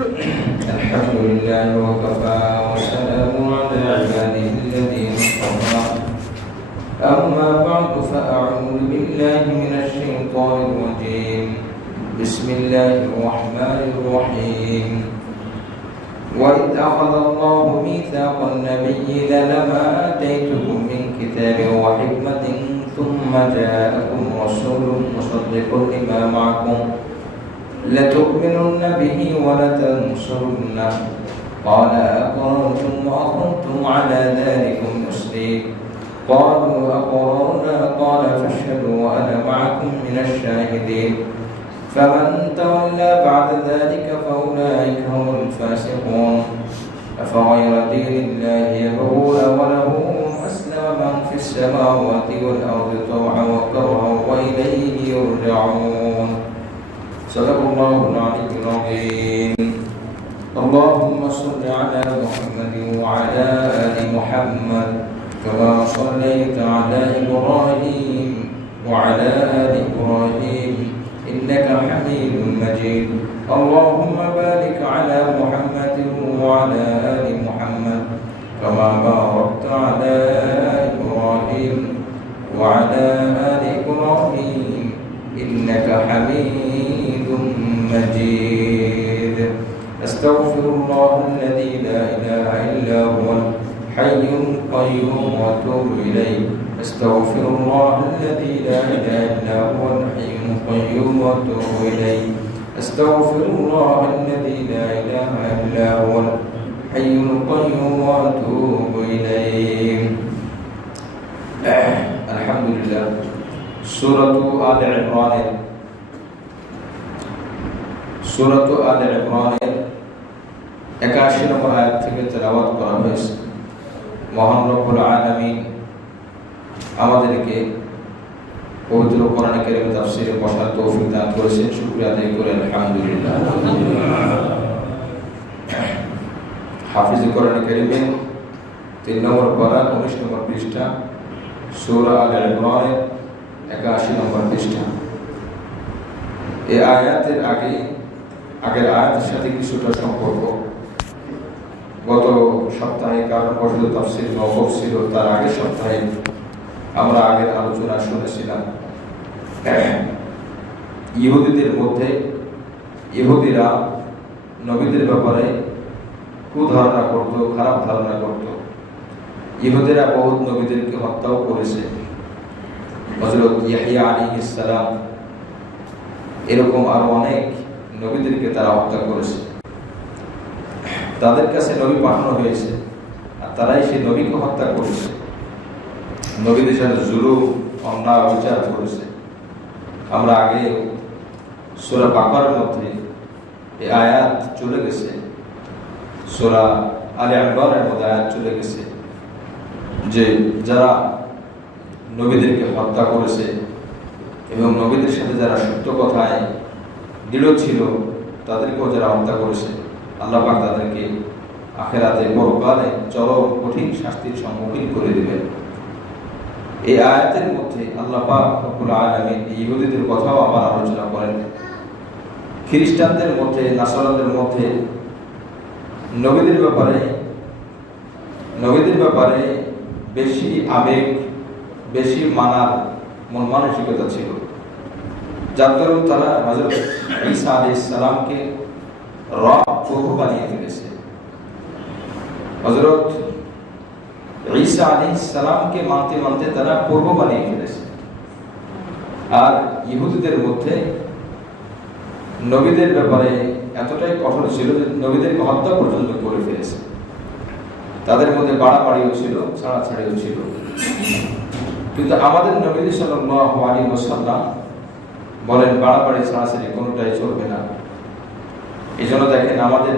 الحمد لله وكفى وسلام على عباده الذين اصطفى أما بعد فأعوذ بالله من الشيطان الرجيم بسم الله الرحمن الرحيم وإذ أخذ الله ميثاق النبيين لما آتيتكم من كتاب وحكمة ثم جاءكم رسول مصدق لما معكم لتؤمنن به ولتنصرنه قال أقررتم وأخذتم على ذلكم إصري قالوا أقررنا قال فاشهدوا وأنا معكم من الشاهدين فمن تولى بعد ذلك فأولئك هم الفاسقون أفغير دين الله يبغون وله أسلم من في السماوات والأرض طوعا وكرها وإليه يرجعون صدق الله العلي العظيم اللهم صل على محمد وعلى آل محمد كما صليت على إبراهيم وعلى آل إبراهيم إنك حميد مجيد اللهم بارك على محمد وعلى آل محمد كما باركت على إبراهيم وعلى آل إبراهيم إنك حميد مجيد أستغفر الله الذي لا إله إلا هو الحي القيوم وأتوب إليه أستغفر الله الذي لا إله إلا هو الحي القيوم وأتوب إليه أستغفر الله الذي لا إله إلا هو الحي القيوم وأتوب إليه الحمد لله سورة آل عمران سورة آل عمران 81 নম্বর আয়াত থেকে তেলাওয়াত করা হয়েছে। মহান রব্বুল আলামিন আমাদেরকে পবিত্র কোরআন কারীম তাফসীরে পড়ার তৌফিক দান করেছেন, শুকরিয়া আদায় করে আলহামদুলিল্লাহ। হাফিজ কোরআন কারীমের 3 নম্বর পারা 19 নম্বর পৃষ্ঠা সূরা আল ইমরানের 81 নম্বর পৃষ্ঠা। এই আয়াতের আগের আয়াতের সাথে কিছুটা সম্পর্ক। গত সপ্তাহে কারণ বশত তাফসীর মওকুফ ছিল, তার আগের সপ্তাহে আমরা আগের আলোচনা শুনেছিলাম ইহুদিদের মধ্যে ইহুদিরা নবীদের ব্যাপারে কুধারণা করত, খারাপ ধারণা করত। ইহুদিরা বহুত নবীদেরকে হত্যাও করেছে। হযরত ইয়াহইয়া আলাইহিস সালাম এরকম আরো অনেক নবীদেরকে তারা হত্যা করেছে। তাদের কাছে নবী পাঠানো হয়েছে আর তারাই সেই নবীকে হত্যা করেছে, নবীদের সাথে জুলুম অন্যায় অবিচার করেছে। আমরা আগে সূরা বাকারার মধ্যে এই আয়াত চলে গেছে, সূরা আলে ইমরানের মধ্যে আয়াত চলে গেছে যে যারা নবীদেরকে হত্যা করেছে এবং নবীদের সাথে যারা সত্য কথায় দৃঢ় ছিল তাদেরকেও যারা হত্যা করেছে, আল্লাহ পাক তাদেরকে আখিরাতে পরকালে চরম কঠিন শাস্তির সম্মুখীন করে দিবেন। এই আয়াতের মধ্যে আল্লাহ পাক রব্বুল আলামিন ইহুদিদের কথাও আবার আলোচনা করেন। খ্রিস্টানদের মধ্যে, নাসারাদের মধ্যে নবীদের ব্যাপারে বেশি আবেগ, বেশি মানার মন মানসিকতা ছিল, যার দরুন তারা হযরত ঈসা আলাইহিস সালামকে রব প্রভু বানিয়ে ফেলেছে। হযরত ঈসা আলাইহিস সালামকে মানতে মানতে তারা প্রভু বানিয়ে ফেলেছে। আর ইহুদিদের মধ্যে নবীদের ব্যাপারে এতটাই কঠোর ছিল যে নবীদেরকে হত্যা পর্যন্ত করে ফেলেছে। তাদের মধ্যে বাড়াবাড়িও ছিল, ছাড়াছাড়িও ছিল। কিন্তু আমাদের নবী সাল্লাল্লাহু আলাইহি ওয়াসাল্লাম বলেন বাড়াবাড়ি ছাড়াছাড়ি কোনোটাই চলবে না। এই জন্য দেখেন আমাদের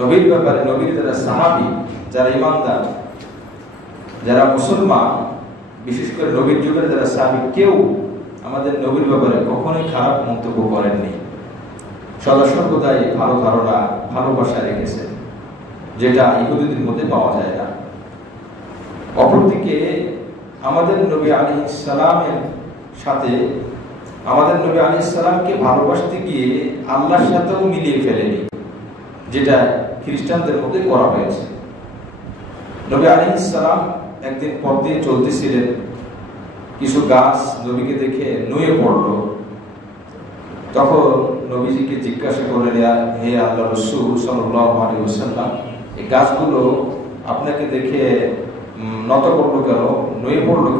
নবীর ব্যাপারে, নবীর যারা সাহাবী, যারা ইমানদার, যারা মুসলমান, বিশেষ করে নবীর যুগের যারা সাহাবী, কেউ আমাদের নবীর ব্যাপারে কখনোই খারাপ মন্তব্য করেননি। সদা সর্বদাই ভালো ধারণা, ভালোবাসা রেখেছেন, যেটা ইহুদিদের মধ্যে পাওয়া যায় না। অপরদিকে আমাদের নবী আলাইহিস সালামের সাথে আমাদের নবী আলাইহিস সালামকে ভালোবাসতে গিয়ে আল্লাহর সাথেও মিলিয়ে ফেলেনি। যেটা খ্রিস্টানদের মধ্যে করা হয়েছে। নবী আলাইহিস সালাম একদিন পথ দিয়ে চলতেছিলেন, কিছু গাছ নবীকে দেখে নুয়ে পড়ল। তখন নবীজিকে জিজ্ঞাসা করলেন, হে আল্লাহ রাসূল সাল্লাল্লাহু আলাইহি ওয়াসাল্লাম, এই গাছগুলো আপনাকে দেখে নত করলো কেন, নুয়ে পড়লো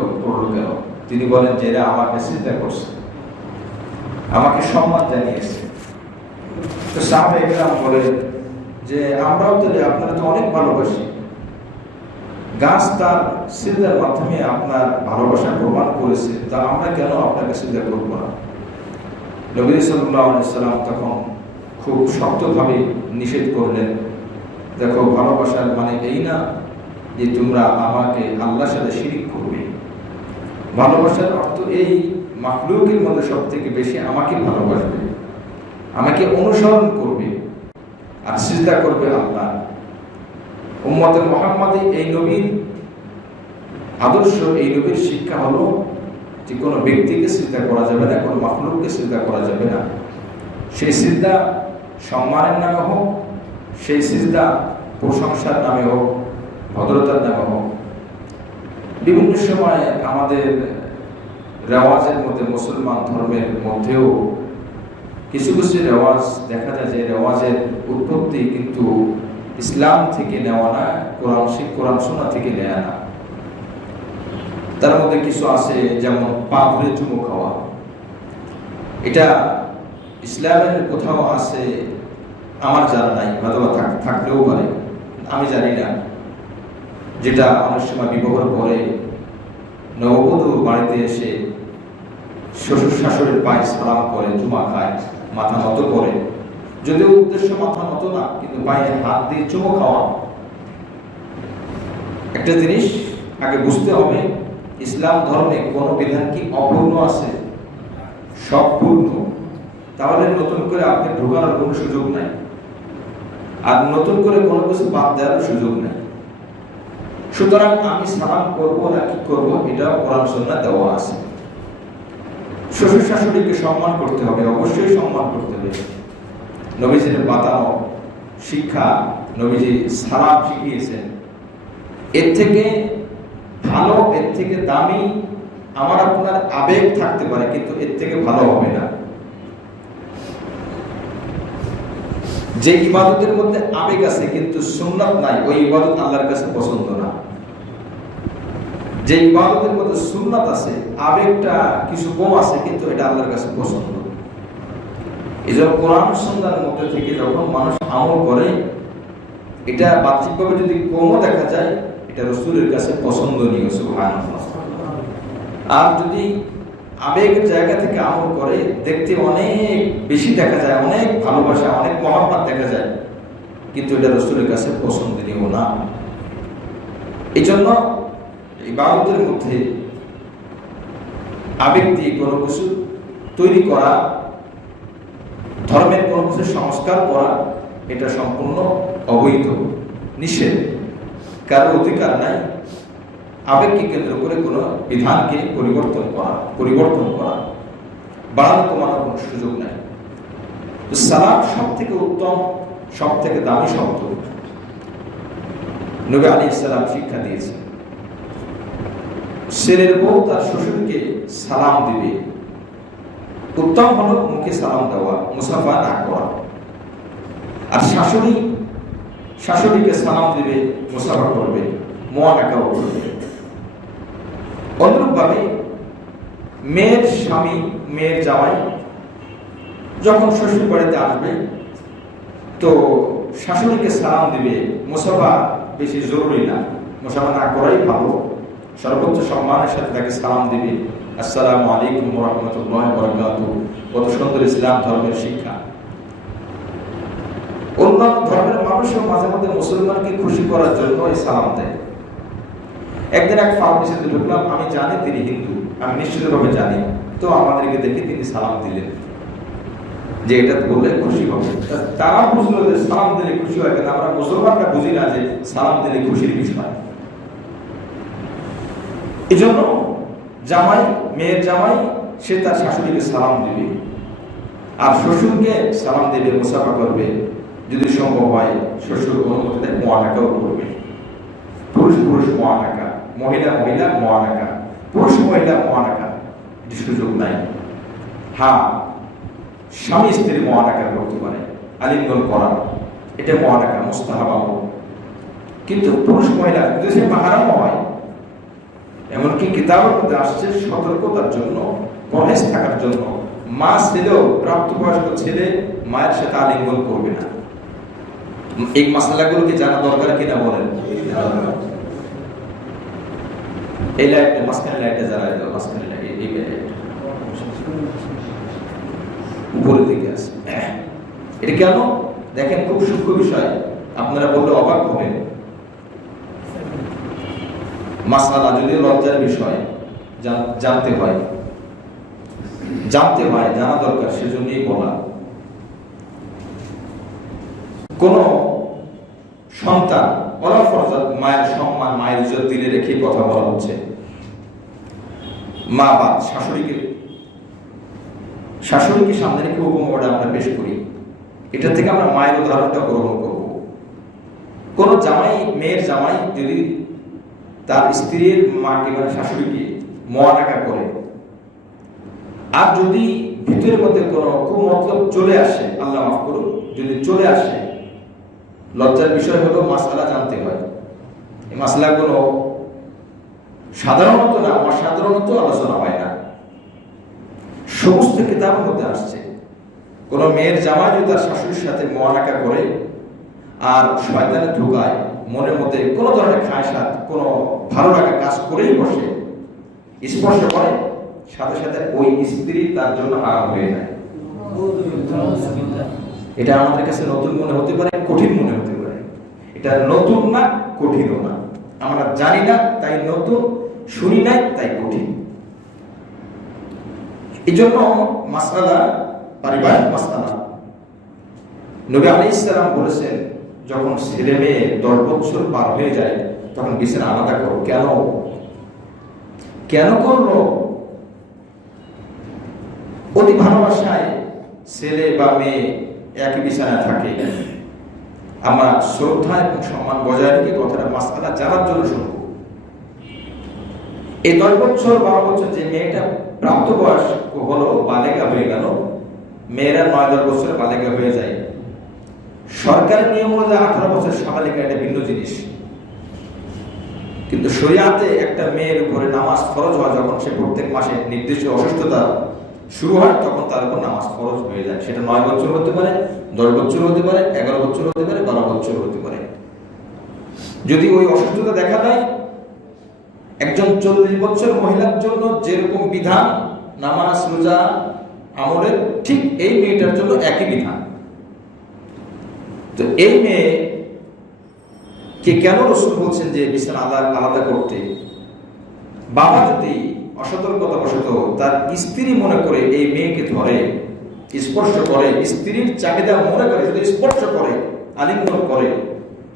কেন? তিনি বলেন যে এরা আমাকে সিজদা করছে, আমাকে সম্মান জানিয়েছে। তো সাহাবায়ে কেরাম বলেন যে আমরাও তো, আপনারা তো অনেক ভালোবাসি, গাছ তার সিজদার মাধ্যমে আপনার ভালোবাসা প্রমাণ করেছে, তা আমরা কেন আপনাকে সিজদা করব না? নবী সাল্লাল্লাহু আলাইহি ওয়াসাল্লাম তখন খুব শক্তভাবে নিষেধ করলেন, দেখো ভালোবাসার মানে এই না যে তোমরা আমাকে আল্লাহর সাথে শিরিক করবে। ভালোবাসার অর্থ এই, মাখলুকের মধ্যে সব থেকে বেশি আমাকে ভালোবাসবে, আমাকে অনুসরণ করবে আর সিজদা করবে আল্লাহ। উম্মতে মুহাম্মাদী এই নবীর আদর্শ, এই নবীর শিক্ষা হলো যে কোনো ব্যক্তিকে সিজদা করা যাবে না, কোনো মাখলুককে সিজদা করা যাবে না। সেই সিজদা সম্মানের নামে হোক, সেই সিজদা প্রশংসার নামে হোক, ভদ্রতার নামে হোক। বিভিন্ন সময় আমাদের রেওয়াজের মধ্যে, মুসলমান ধর্মের মধ্যেও কিছু কিছু রেওয়াজ দেখা যায় যে রেওয়াজের উৎপত্তি কিন্তু ইসলাম থেকে নেওয়া না, কোরআন সুন্নাহ থেকে নেওয়া না। তার মধ্যে কিছু আছে যেমন পা ধরে চুমু খাওয়া, এটা ইসলামের কোথাও আছে আমার জানা নাই, অথবা থাকলেও পারে, আমি জানি না। যেটা অনেক সময় বিবাহের পরে নববধূ বাড়িতে এসে শ্বশুর শাশুড়ির পায়ে সালাম করে, চুমা খায়, মাথা নত করে, যদিও উদ্দেশ্য মাথা নত না, কিন্তু পায়ে হাত দিয়ে চুমু খাওয়া। একটা জিনিস আগে বুঝতে হবে, ইসলাম ধর্মে কোন বিধান কি অপূর্ণ আছে? সব পূর্ণ। তাহলে নতুন করে আপনি ঢোকানোর কোনো সুযোগ নাই, আর নতুন করে কোনো কিছু বাদ দেওয়ার সুযোগ নাই। সুতরাং আমি সালাম করবো না কি করবো, এটা কোরআন সুন্নাহ দেওয়া আছে। শ্বশুর শাশুড়িকে সম্মান করতে হবে, অবশ্যই সম্মান করতে হবে। নবীজির বাতানো শিক্ষা, নবীজি সালাম শিখিয়েছেন। এর থেকে ভালো, এর থেকে দামি আমার আপনার আবেগ থাকতে পারে, কিন্তু এর থেকে ভালো হবে না। যে ইবাদতের মধ্যে আবেগ আছে কিন্তু সুন্নাত নাই, ওই ইবাদত আল্লাহর কাছে পছন্দ না। যে ইবাদতের মধ্যে সুন্নাত আছে, আবেগটা কিছু কম আছে, কিন্তু এটা আল্লাহর কাছে পছন্দ। এই জন্য কোরআন সুন্নাহর মধ্যে থেকে যখন মানুষ আমল করে, এটা বাহ্যিকভাবে যদি কমও দেখা যায়, এটা রাসূলের কাছে পছন্দনীয়, সুবহানাল্লাহ। আর যদি আবেগের জায়গা থেকে আমল করে, দেখতে অনেক বেশি দেখা যায়, অনেক ভালোবাসা, অনেক মহব্বত দেখা যায়, কিন্তু এটা রাসূলের কাছে পছন্দনীয় না। এই জন্য ইবাদতের মধ্যে আবেগ দিয়ে কোনো কিছু তৈরি করা, ধর্মের কোনো কিছু সংস্কার করা, এটা সম্পূর্ণ অবৈধ, নিষেধ। কারো অধিকার নাই আবেগকে কেন্দ্র করে কোনো বিধানকে পরিবর্তন করা, বাড়ানো কমানোর কোনো সুযোগ নাই। তো সালাম সব থেকে উত্তম, সব থেকে দামি শব্দ নবী আলাইহিস সালাম শিক্ষা দিয়েছেন। ছেলের বউ তার শ্বশুরকে সালাম দিবে, উত্তম হলো মুখে সালাম দেওয়া, মুসাফা না করা। আর শাশুড়িকে সালাম দিবে, মুসাফা করবে, মুআনাকাও করবে। অনুরূপভাবে মেয়ের স্বামী, মেয়ের জামাই যখন শ্বশুর বাড়িতে আসবে, তো শাশুড়িকে সালাম দিবে, মুসাফা বেশি জরুরি না, মুসাফা না করাই ভালো। সর্বোচ্চ সম্মানের সাথে তাকে সালাম দিবে, আসসালামু আলাইকুম ওয়া রাহমাতুল্লাহি ওয়া বারাকাতুহু। কত সুন্দর ইসলাম ধর্মের শিক্ষা। অন্যান্য ধর্মের মানুষও মাঝে মাঝে মুসলমানকে খুশি করার জন্য এই সালাম দেয়। একদিন এক ফার্মেসিতে ঢুকলাম, আমি জানি তিনি হিন্দু, আমি নিশ্চিতভাবে জানি, তো আমাদেরকে দেখে তিনি সালাম দিলেন যে এটা বললে খুশি হবে। তারা বুঝলো যে সালাম দিলে খুশি হয় কেন, আমরা মুসলমানরা বুঝি না যে সালাম দিলে খুশির বিষয়। এই জন্য জামাই, মেয়ের জামাই, সে তার শাশুড়িকে সালাম দিবে, আর শ্বশুরকে সালাম দেবে, মুসাফা করবে। যদি সম্ভব হয় শ্বশুর অনুমতি দেয় মুআনাকাও করবে। পুরুষ পুরুষ মুআনাকা, মহিলা মহিলা মুআনাকা, পুরুষ মহিলা মুআনাকা এটি সুযোগ নাই। হ্যাঁ, স্বামী স্ত্রী মুআনাকা করতে পারে, আলিঙ্গন করা, এটা মুআনাকা মুস্তাহাব আমল। কিন্তু পুরুষ মহিলা যদি সে মাহরাম হয়, এমনকি কিতাবের মধ্যে আসছে সতর্কতার জন্য, পরহেজ থাকার জন্য, মা ছেলেও প্রাপ্তবয়স্ক ছেলে মায়ের সাথে আলিঙ্গন করবে না। এই মাসালাগুলো কি জানা দরকার কিনা বলেন? এই লাইটটা মাঝখানে লাইটটা জ্বালায় দাও, মাঝখানে লাইট, এই লাইট উপরের দিকে আছে। এটা কেন দেখেন, খুব সূক্ষ্ম বিষয়, আপনারা বললে অবাক হবেন। মাসালা যদিও লজ্জার বিষয়, জানতে হয়, জানা দরকার, সেজন্যই বলা। কোন সন্তান মায়ের সম্মান, মায়ের ইজ্জত দিলে রেখে কথা বলা হচ্ছে। মা বা শাশুড়িকে সামনে রেখে উপমাটা আমরা পেশ করি। এটা থেকে আমরা মায়ের উদাহরণটা গ্রহণ করব। কোন জামাই, মেয়ের জামাই যদি তার স্ত্রীর মাকে মানে শাশুড়িকে মুআনাকা করে, আর যদি ভিতরের মধ্যে কোনো কুমতলব চলে আসে, আল্লাহ মাফ করুন, যদি চলে আসে, লজ্জার বিষয় হলো মাসআলা জানতে হয়। এই মাসআলাগুলো সাধারণত না, অসাধারণত আলোচনা হয় না। সমস্ত কিতাবের মধ্যে আসছে, কোন মেয়ের জামাই যদি তার শাশুড়ির সাথে মুআনাকা করে আর শয়তানে ঢুকায়, মনের মধ্যে কোনো ধরনের খায়সাত, কোনো ভালো লাগা কাজ করেই বসে, স্পর্শ করে, সাথে সাথে ওই স্ত্রী তার জন্য হারাম হয়ে যায়। এটা আমাদের কাছে নতুন মনে হতে পারে, কঠিন মনে হতে পারে। এটা নতুন না, কঠিনও না। আমরা জানি না তাই নতুন, শুনি নাই তাই কঠিন। এই জন্য মাসআলা, পারিবারিক মাসআলা, নবী আলাইহিস সালাম বলেছেন, যখন ছেলে মেয়ে 10 বছর পার হয়ে যায় তখন বিছানা আলাদা করো। কেন করলো? অতি ভালোবাসায় ছেলে বা মেয়ে একই বিছানায় থাকে, আমরা শ্রদ্ধা এবং সম্মান বজায় রেখে কথাটা মাসআলা জানার জন্য শুনবো। এই 10 বছর 12 বছর যে মেয়েটা প্রাপ্তবয়স্ক হলো, বালেগা হয়ে গেল, মেয়েরা 9-10 বছরে বালেগা হয়ে যায়। সরকারের নিয়ম অনুযায়ী 18 বছর সাবালিকা, এটা ভিন্ন জিনিস। কিন্তু শরিয়াতে একটা মেয়ের উপরে নামাজ ফরজ হয় যখন সে প্রত্যেক মাসে নির্দিষ্ট অসুস্থতা শুরু হয়, তখন তার উপর নামাজ ফরজ হয়ে যায়। সেটা 9 বছর হতে পারে, 10 বছর হতে পারে, 11 বছর হতে পারে, 12 বছর হতে পারে। যদি ওই অসুস্থতা দেখা দেয়, একজন 40 বছর মহিলার জন্য যেরকম বিধান নামাজ রোজা আমলের, ঠিক এই মেয়েটার জন্য একই বিধান। তো এই মেয়ে কে কেন রাসূল বলছেন যে বিছানা আলাদা করতে? বাবা যদি অসতর্কতা বশত তার স্ত্রী মনে করে এই মেয়েকে ধরে, স্পর্শ করে, স্ত্রীর চাহিদা মনে করে যদি স্পর্শ করে, আলিঙ্গন করে,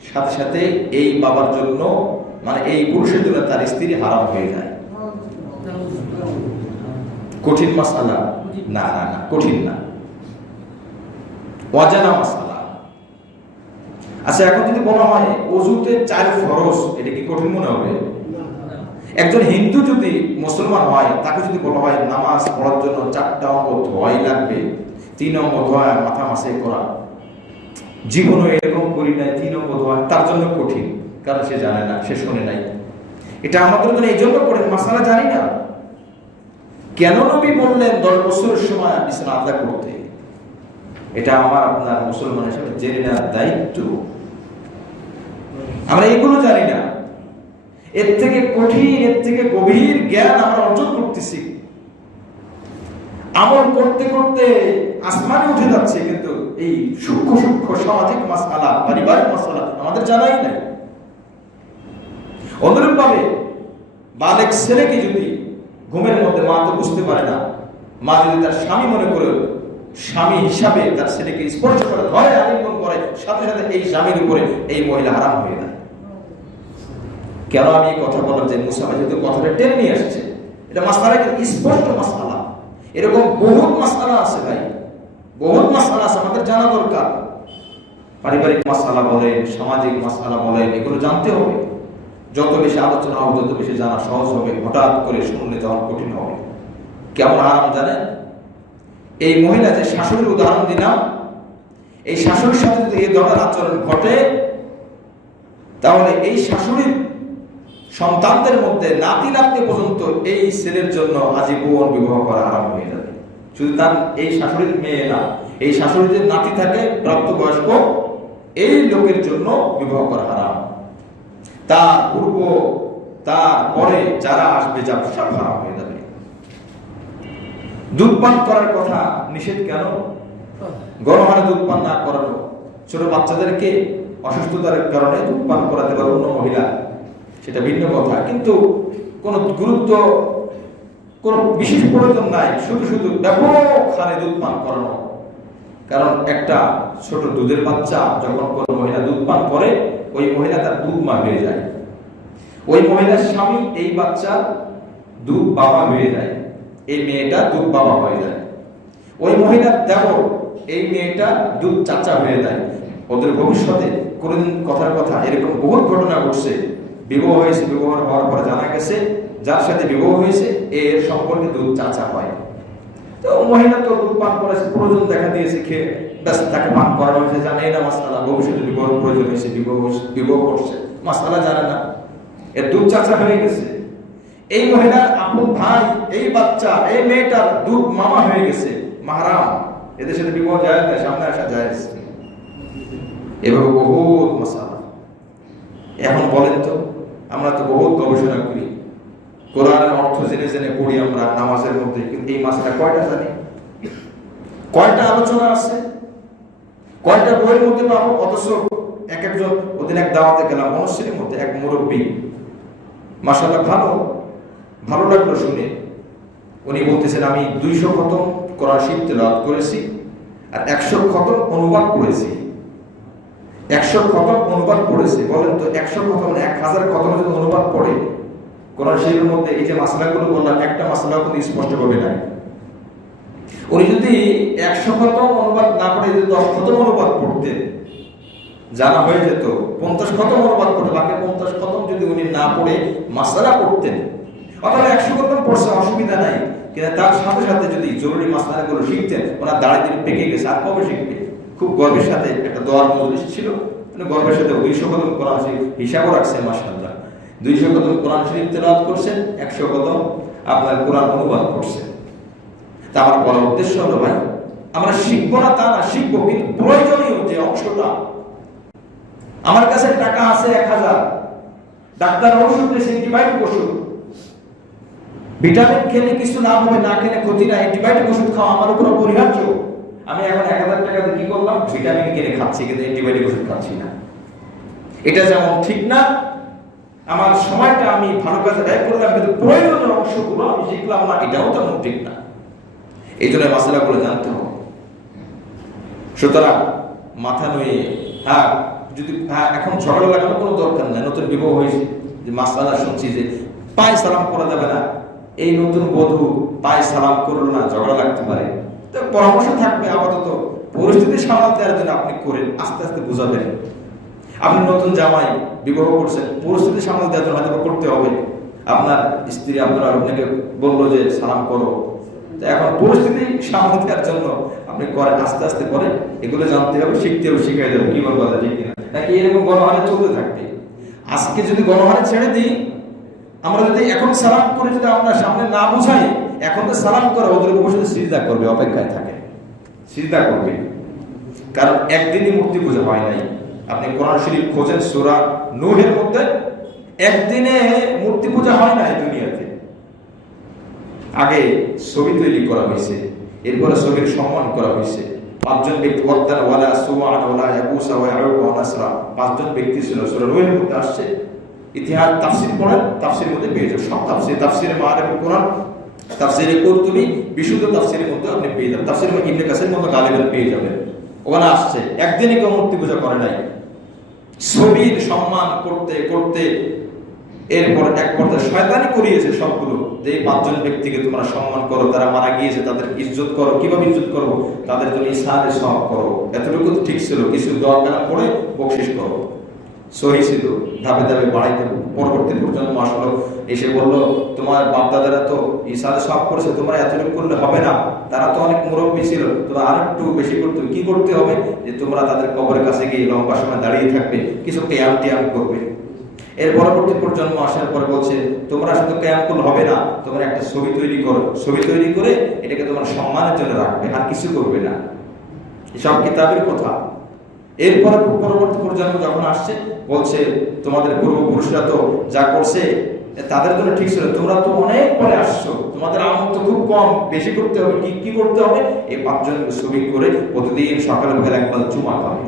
সাথে সাথে এই বাবার জন্য, মানে এই পুরুষের জন্য তার স্ত্রী হারাম হয়ে যায়। কঠিন মাসআলা না, কঠিন না, অজানা মাসআলা। আচ্ছা, এখন যদি বলা হয় ওযুতে 4 ফরজ, এটা কি কঠিন মনে হবে? একজন হিন্দু যদি মুসলমান হয়, তাকে যদি বলা হয় নামাজ পড়ার জন্য 4টা অঙ্গ ধোয়াই লাগবে, 3 অঙ্গ ধোয়া মাথা মাসে করা, জীবনে এরকম করি নাই, 3 অঙ্গ ধোয়া, তার জন্য কঠিন, কারণ সে জানে না, সে শোনে নাই। এটা আমাদের জন্য এই জন্য কঠিন, মাসালা জানি না। কেন নবী বললেন 10 বছরের সময় বিছানা আলাদা করতে? এটা আমার আপনার মুসলমান হিসেবে জেনে নেওয়ার দায়িত্ব। আমরা এগুলো জানি না। এর থেকে কঠিন, এর থেকে গভীর জ্ঞান আমরা অর্জন করতেছি, আমল করতে করতে আসমানে উঠে যাচ্ছে, কিন্তু এই সূক্ষ্ম সূক্ষ্ম সামাজিক মাসআলা, পারিবারিক মাসআলা আমাদের জানাই নাই। অনুরূপভাবে বালেক ছেলেকে যদি ঘুমের মধ্যে, মা তো বুঝতে পারে না, মা যদি তার স্বামী মনে করে স্বামী হিসাবে তার ছেলেকে স্পর্শ করে, ধরে, আলিঙ্গন করে, সাথে সাথে এই স্বামীর উপরে এই মহিলা হারাম হয়ে যায়। কেন আমি এই কথা বললাম? যে মুসা ভাই যেহেতু কথাটা টেনে নিয়ে আসছে, এটা মাসআলা স্পষ্ট মাসআলা। এরকম বহুত মাসআলা আছে ভাই, বহুত মাসআলা আছে, আমাদের জানা দরকার। পারিবারিক মাসআলা বলেন, সামাজিক মাসআলা বলেন, এগুলো জানতে হবে। যত বেশি আলোচনা হবে তত বেশি জানা সহজ হবে, হঠাৎ করে শুনলে তখন কঠিন হবে। কেমন আরাম জানেন? এই মহিলা যে শাশুড়ির উদাহরণ দিলাম, এই শাশুড়ির সাথে যদি এই ধরনের আচরণ ঘটে, তাহলে এই শাশুড়ির সন্তানদের মধ্যে নাতি নাতনি পর্যন্ত এই ছেলের জন্য আজীবন বিবাহ করা আরম্ভ হয়ে যাবে। শুধু তার এই শাশুড়ির মেয়ে না, এই শাশুড়ির যে নাতি থাকে প্রাপ্তবয়স্ক, এই লোকের জন্য বিবাহ করা হারাম। তার পূর্ব, তার পরে যারা আসবে যা সব হারাম হয়ে যাবে। দুধ পান করার কথা নিষেধ কেন? গরম হারে দুধ পান না করানো, ছোট বাচ্চাদেরকে অসুস্থতার কারণে দুধ পান করাতে পারে অন্য মহিলা, সেটা ভিন্ন কথা। কিন্তু কোনো গুরুত্ব, কোনো বিশেষ প্রয়োজন নাই, শুধু শুধু ব্যাপক হারে দুধ পান করানো। কারণ একটা ছোট দুধের বাচ্চা যখন কোনো মহিলা দুধ পান করে, ওই মহিলা তার দুধ মা হয়ে যায়। ওই মহিলার স্বামী এই বাচ্চার দুধ বাবা হয়ে যায়, এই মেয়েটা দুধ বাবা হয়ে যায়। ওই মহিলার দেবর এই মেয়েটা দুধ চাচা হয়ে যায়। ওদের ভবিষ্যতে কোনদিন কথার কথা এরকম বহু ঘটনা ঘটছে। বিবাহ হয়েছে, বিবাহ হওয়ার পর জানা গেছে যার সাথে বিবাহ হয়েছে এর সম্পর্কে দুধ চাচা হয়। তো মহিলা তো দুধ পান করেছে, প্রয়োজন দেখা দিয়েছে, খেয়ে ব্যাস তাকে পান করানো হয়েছে, জানে না মাসালা, ভবিষ্যতে বিবাহ প্রয়োজন হয়েছে, বিবাহ করছে, মাসালা জানে না, এর দুধ চাচা হয়ে গেছে। এই মহিলার আপন ভাই, এই বাচ্চা, এই মেয়েটার দুধ মামা হয়ে গেছে, মাহারাম। এদের সাথে বিবাহ যায় না, সামনে আসা যায়। এভাবে বহুত মাসালা। এখন বলেন তো, আমরা তো বহুত গবেষণা করি, কোরআনের অর্থ জেনে জেনে পড়ি আমরা নামাজের মধ্যে, কিন্তু এই মাসটা কয়টা জানি? কয়টা আলোচনা আছে? কয়টা বইয়ের মধ্যে পাবো? অথচ এক একজন, ওদিন এক দাওয়াতে গেলাম, মনস্যের মধ্যে এক মুরব্বী, মাশাআল্লাহ ভালো লাগলো শুনে। উনি বলতেছেন, আমি 200 খতম কোরআন শরীফ তেলাওয়াত করেছি আর 100 খতম অনুবাদ করেছি। 100 খতম অনুবাদ পড়েছে। বলেন তো 100 খতম, 1000 খতম যদি অনুবাদ পড়ে কোরআন শরীফের মধ্যে, এই যে মাসলাগুলো বললাম, একটা মাসলা কিন্তু স্পষ্টভাবে নাই। উনি যদি 100 খতম অনুবাদ না পড়ে যদি 10 খতম অনুবাদ পড়তেন, জানা হয়ে যেত। 50 খতম অনুবাদ পড়ে, বাকি 50 খতম যদি উনি না পড়ে মাসলা পড়তেন, অথবা 100 খতম পড়ছে অসুবিধা নাই, কিন্তু তার সাথে সাথে যদি জরুরি মাসলাগুলো শিখতেন, ওনার দাঁড়িয়ে দিন পেকে গেছে, আর কবে শিখবে? খুব গর্বের সাথে একটা দোয়ার মজলিস ছিল, গর্বের সাথে 200 কদম কোরআন শরীফ হিসাবও রাখছেন, মাশাআল্লাহ। 200 কদম কোরআন শরীফ তেলাওয়াত করছেন, 100 কদম আপনার কোরআন অনুবাদ করছেন। তা আমার বলার উদ্দেশ্য হলো, ভাই আমরা শিখবো না তা না, শিখবো, কিন্তু প্রয়োজনীয় যে অংশটা। আমার কাছে টাকা আছে 1000, ডাক্তার ওষুধ দিয়েছে, অ্যান্টিবায়োটিক ওষুধ, ভিটামিন খেলে কিছু লাভ হবে, না খেলে ক্ষতি নাই, অ্যান্টিবায়োটিক ওষুধ খাওয়া আমার উপর অপরিহার্য। আমি এখন 1000 টাকা দিয়ে কি করলাম? ভিটামিন কিনে খাচ্ছি, কিন্তু অ্যান্টিবায়োটিক ওষুধ খাচ্ছি না। এটা যেমন ঠিক না, আমার সময়টা আমি ভালো কাজে ব্যয় করলাম, কিন্তু প্রয়োজনীয় অংশগুলো আমি শিখলাম না, এটাও তেমন ঠিক না। এই জন্য মাসলাগুলো জানতে হবে। সুতরাং মাথা নুয়ে, যদি এখন ঝগড়া লাগানোর কোনো দরকার নাই। নতুন বিবাহ হয়েছে, যে মাসলা শুনছি যে পায়ে সালাম করা যাবে না, এই নতুন বধূ পায়ে সালাম করলো না, ঝগড়া লাগতে পারে। তো পরামর্শ থাকবে, আপাতত পরিস্থিতি সামাল দেওয়ার জন্য আপনি করেন, আস্তে আস্তে বুঝাবেন। আপনি নতুন জামাই বিবাহ করছেন, পরিস্থিতি সামাল দেওয়ার জন্য হয়তো করতে হবে। আপনার স্ত্রী আপনাকে বললো যে সালাম করো, এখন পরিস্থিতি সামাল দেওয়ার জন্য আপনি করেন, আস্তে আস্তে করেন। এগুলো জানতে হবে, শিখতে হবে, শিখাই দেবো। কি বলবো কথা ঠিক কিনা? নাকি এরকম গণহারে চলতে থাকবে? আজকে যদি গণহারে ছেড়ে দিই, আমরা যদি এখন সালাম করে যদি আপনার সামনে না বুঝাই, এখন তো সালাম করে ওদের ভবিষ্যতে সিজদা করবে, অপেক্ষায় থাকে, সিজদা করবে। কারণ একদিনই মূর্তি পূজা হয় নাই। আপনি কোরআন শরীফ খোঁজেন, সূরা নূহের মধ্যে একদিনে মূর্তি পূজা হয় নাই দুনিয়াতে। আগে ছবি তৈরি করা হয়েছে, এরপরে ছবির সম্মান করা হয়েছে। 5 জন ব্যক্তি, ওয়াদান ওয়ালা সুওয়ান ওয়ালা ইয়াগুসা ওয়া ইয়াউক ওয়া নাসরা, 5 জন ব্যক্তি ছিল। সূরা নূহের মধ্যে আসছে। ইতিহাস তাফসীর পড়েন, তাফসীরের মধ্যে পেয়ে যাবেন। সব তাফসীরে মাআরিফুল কুরআন, তাফসীরে কুরতুবী, বিশুদ্ধ তাফসীরের মধ্যে আপনি পেয়ে যাবেন। তাফসীরে ইবনে কাসিরের মধ্যে গালিবান পেয়ে যাবেন। ওখানে আসছে একদিনই কেউ মূর্তি পূজা করে নাই। ছবির সম্মান করতে করতে এরপর এক পর্যায়ে শয়তানি করিয়েছে সবগুলো, যে এই 5 জন ব্যক্তিকে তোমরা সম্মান করো, তারা মারা গিয়েছে, তাদের ইজ্জত করো। কিভাবে ইজ্জত করবো? তাদের জন্য ইসারে সওয়াব করো। এতটুকু তো ঠিক ছিল, কিছু দোয়া কালাম করে বকশিশ করো, সহি ছিল। ধাপে ধাপে বাড়াইতে পরবর্তী প্রজন্ম আসলো, এসে বললো তোমার বাপদাদারা তো ইসারে সওয়াব করেছে, তোমরা এতটুকু করলে হবে না, তারা তো অনেক মুরব্বী ছিল, তোমরা আর একটু বেশি করতে। কি করতে হবে? যে তোমরা তাদের কবরের কাছে গিয়ে লম্বা সময় দাঁড়িয়ে থাকবে, কিছু কিয়াম টিয়াম করবে। এর পরবর্তী প্রজন্ম আসার পরে বলছে তোমরা শুধু কিয়াম করলে হবে না, তোমরা একটা ছবি তৈরি করো, ছবি তৈরি করে এটাকে তোমরা সম্মানের জন্য রাখবে, আর কিছু করবে না। এসব কিতাবের কথা। এরপরে পরবর্তী প্রজন্ম যখন আসছে বলছে তোমাদের পূর্বপুরুষরা তো যা করছে তাদের জন্য ঠিক ছিল, তোমরা তো অনেক পরে আসছো, তোমাদের আমল তো খুব কম, বেশি করতে হবে। কি করতে হবে? এই 5 জন ছবি করে প্রতিদিন সকালে বেলা একবার চুমা খাবে,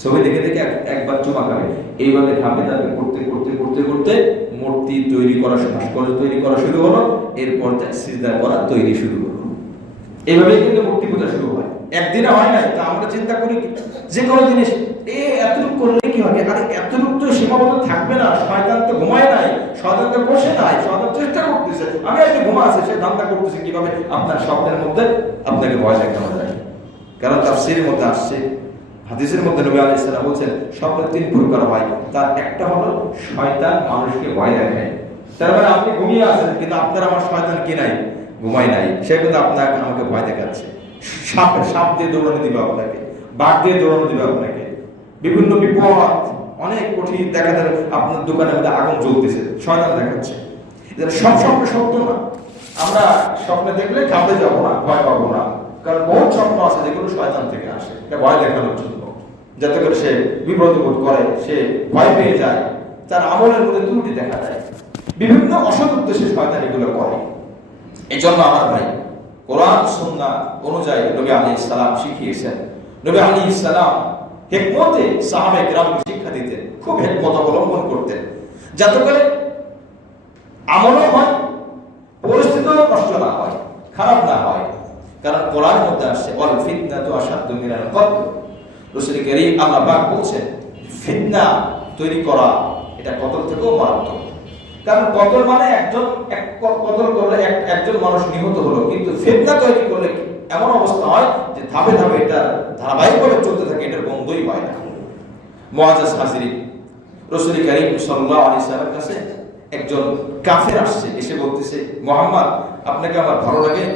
ছবি দেখে দেখে একবার চুমা খাবে। এইভাবে ধাপে ধাপে করতে করতে করতে করতে মূর্তি তৈরি করা, ভাস্কর্য তৈরি করা শুরু হলো। এরপর সিজদা করা তৈরি শুরু হলো। এইভাবেই কিন্তু মূর্তি পূজা শুরু হয়, একদিনে হয় নাই। তা আমরা চিন্তা করি যে কোনো জিনিস এতটুকু করলে কি হবে? আরে এতটুকু তো সীমাবদ্ধ থাকবে না। শয়তান তো ঘুমায় নাই, শয়তান তো বসে নাই, শয়তান চেষ্টা করতেছে। আমি আজকে ঘুমা আছে, সে ধান্দা করতেছে কিভাবে আপনার স্বপ্নের মধ্যে আপনাকে ভয় দেখানো যায়। কারণ তাফসীরের মধ্যে আসছে, হাদিসের মধ্যে নবী আলাইহিস সালাম বলেছেন স্বপ্নের 3 প্রকার হয়। তার একটা হলো শয়তান মানুষকে ভয় দেখায়। তার মানে আপনি ঘুমিয়ে আছেন কিন্তু আপনার আমার শয়তান কি নাই? ঘুমায় নাই, সে কিন্তু আপনাকে আমাকে ভয় দেখাচ্ছে। সাপ দিয়ে দৌড়ানো দিবে আপনাকে, বাঘ দিয়ে দৌড়ানো দিবে আপনাকে, বিভিন্ন বিপদ অনেক কঠিন দেখা যায়। আপনার দোকানের মধ্যে আগুন জ্বলতেছে, শয়তান দেখাচ্ছে। সব স্বপ্ন সত্য না। আমরা স্বপ্নে দেখলে কাঁদতে যাবো না, ভয় পাবো না, কারণ বহুত স্বপ্ন আছে যেগুলো শয়তান থেকে আসে, এটা ভয় দেখানোর জন্য, যাতে করে সে বিব্রত বোধ করে, সে ভয় পেয়ে যায়, তার আমলের মধ্যে ত্রুটি দেখা যায়। বিভিন্ন অসৎ উদ্দেশ্যে শয়তান এগুলো করে। এই জন্য আমার ভাই কোরআন সুন্নাহ অনুযায়ী নবী আলাইহিস সালাম শিখিয়েছেন। নবী আলাইহিস সালাম হিকমতে সাহাবায়ে কেরামকে শিক্ষা দিতেন, খুব হিকমত অবলম্বন করতেন, যাতে করে আমলও হয়, পরিস্থিতিও নষ্ট না হয়, খারাপ না হয়। কারণ কোরআনের মধ্যে আসছে ওয়াল ফিতনাতু আশাদ্দু মিনাল কতল। রাসূল কারীম আল্লাহ পাক বলেছেন ফিতনা তৈরি করা এটা কতল থেকেও মারাত্মক। কারণ কতল মানে কতল করলে একজন মানুষ নিহত হলো, কিন্তু ফিতনা তৈরি করলে এমন অবস্থা হয় যে ধাপে ধাপে এটা ধারাবাহিকভাবে চলতে থাকে, এটার বন্ধই হয় না। মুআজ্জাজ হাজিরিন, রাসূল কারীম সাল্লাল্লাহু আলাইহি ওয়াসাল্লামের কাছে একজন কাফের আসছে, এসে বলতেছে মুহাম্মদ আপনাকে আমার ভালো লাগে,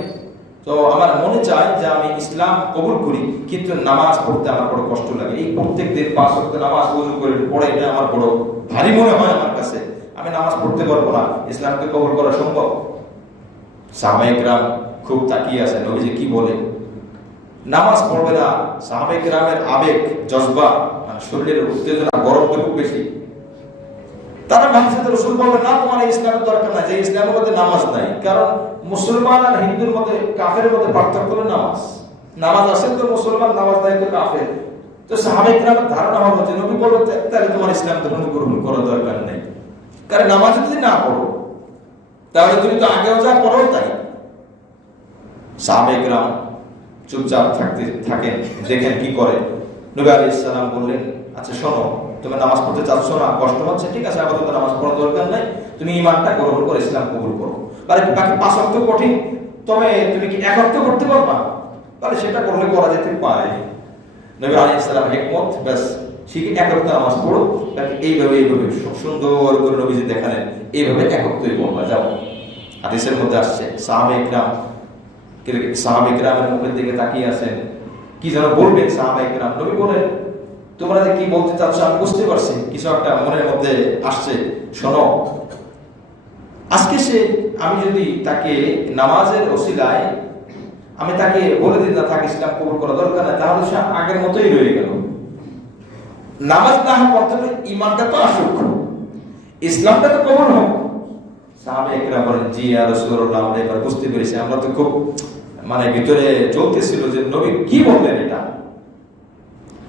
তো আমার মনে চায় যে আমি ইসলাম কবুল করি, কিন্তু নামাজ পড়তে আমার বড় কষ্ট লাগে। এই প্রত্যেকদিন 5 ওয়াক্ত নামাজ ওযু করে পড়ে এটা আমার বড় ভারী মনে হয় আমার কাছে, আমি নামাজ পড়তে পারবো না, ইসলামকে কবুল করা সম্ভব? সাহাবায়ে কেরাম খুব তাকিয়ে আছে নবীজি কি বলে। নামাজ পড়বে না, সাহাবায়ে কেরামের আবেগ জজবা, মানে শরীরের উত্তেজনা গরমটা খুব বেশি। তারা ভাবছে যে রাসূল বলবেন না তোমার ইসলামের দরকার নাই, যে ইসলামের মধ্যে নামাজ নাই। কারণ মুসলমান আর হিন্দুর মধ্যে, কাফের মধ্যে পার্থক্য হলো নামাজ। নামাজ আছে তো মুসলমান, নামাজ নাই তো কাফের। তো সাহাবায়ে কেরামের ধারণা হলো যে নবী বলবেন তাহলে তোমার ইসলাম ধর্ম গ্রহণ করার দরকার নেই, কারণ নামাজ যদি না পড়ো তাহলে তুমি তো আগেও যা পড়ো তাই। সাহাবায়ে কেরাম চুপচাপ থাকেন, দেখেন কি করে। নবী আলাইহিস সালাম বললেন আচ্ছা শোনো, তুমি নামাজ পড়তে চাচ্ছ না, কষ্ট হচ্ছে, ঠিক আছে আপাতত নামাজ পড়ার দরকার নাই, তুমি ঈমানটা গ্রহণ করে ইসলাম কবুল করো। তাহলে বাকি 5 ওয়াক্ত কঠিন, তবে তুমি কি 1 ওয়াক্ত করতে পারবা? তাহলে সেটা করলে করা যেতে পারে। নবী আলাইহিস সালাম হিকমত ব্যাস শিখে 1 ওয়াক্ত নামাজ পড়ো, তাকে এইভাবে সুন্দর করে নবীজি দেখালেন, এইভাবে 1 ওয়াক্তই পড়বা যাও। হাদিসের মধ্যে আসছে সাহাবায়ে কেরামের মুখের দিকে তাকিয়ে আছেন, কি যেন বলবেন সাহাবায়ে কেরাম। নবী বলেন তোমরা যে কি বলতে চাচ্ছ আমি বুঝতে পারছি, কিছু একটা মনের মধ্যে আসছে, শোনো আজকে আমি যদি তাকে নামাজের ওসিলায় আমি তাকে বলে দিই না তাকে ইসলাম কবুল করা দরকার না, তাহলে সে আগের মতোই রয়ে গেল। নামাজ না করতে হলে ঈমানটা তো আসুক, ইসলামটা তো কবুল হোক। সাহাবায়ে কেরাম বলেন জি ইয়া রাসূলুল্লাহ, আমরা এবার বুঝতে পেরেছি। আমরা তো খুব মানে ভিতরে চলতেছিল যে নবী কি বললেন এটা।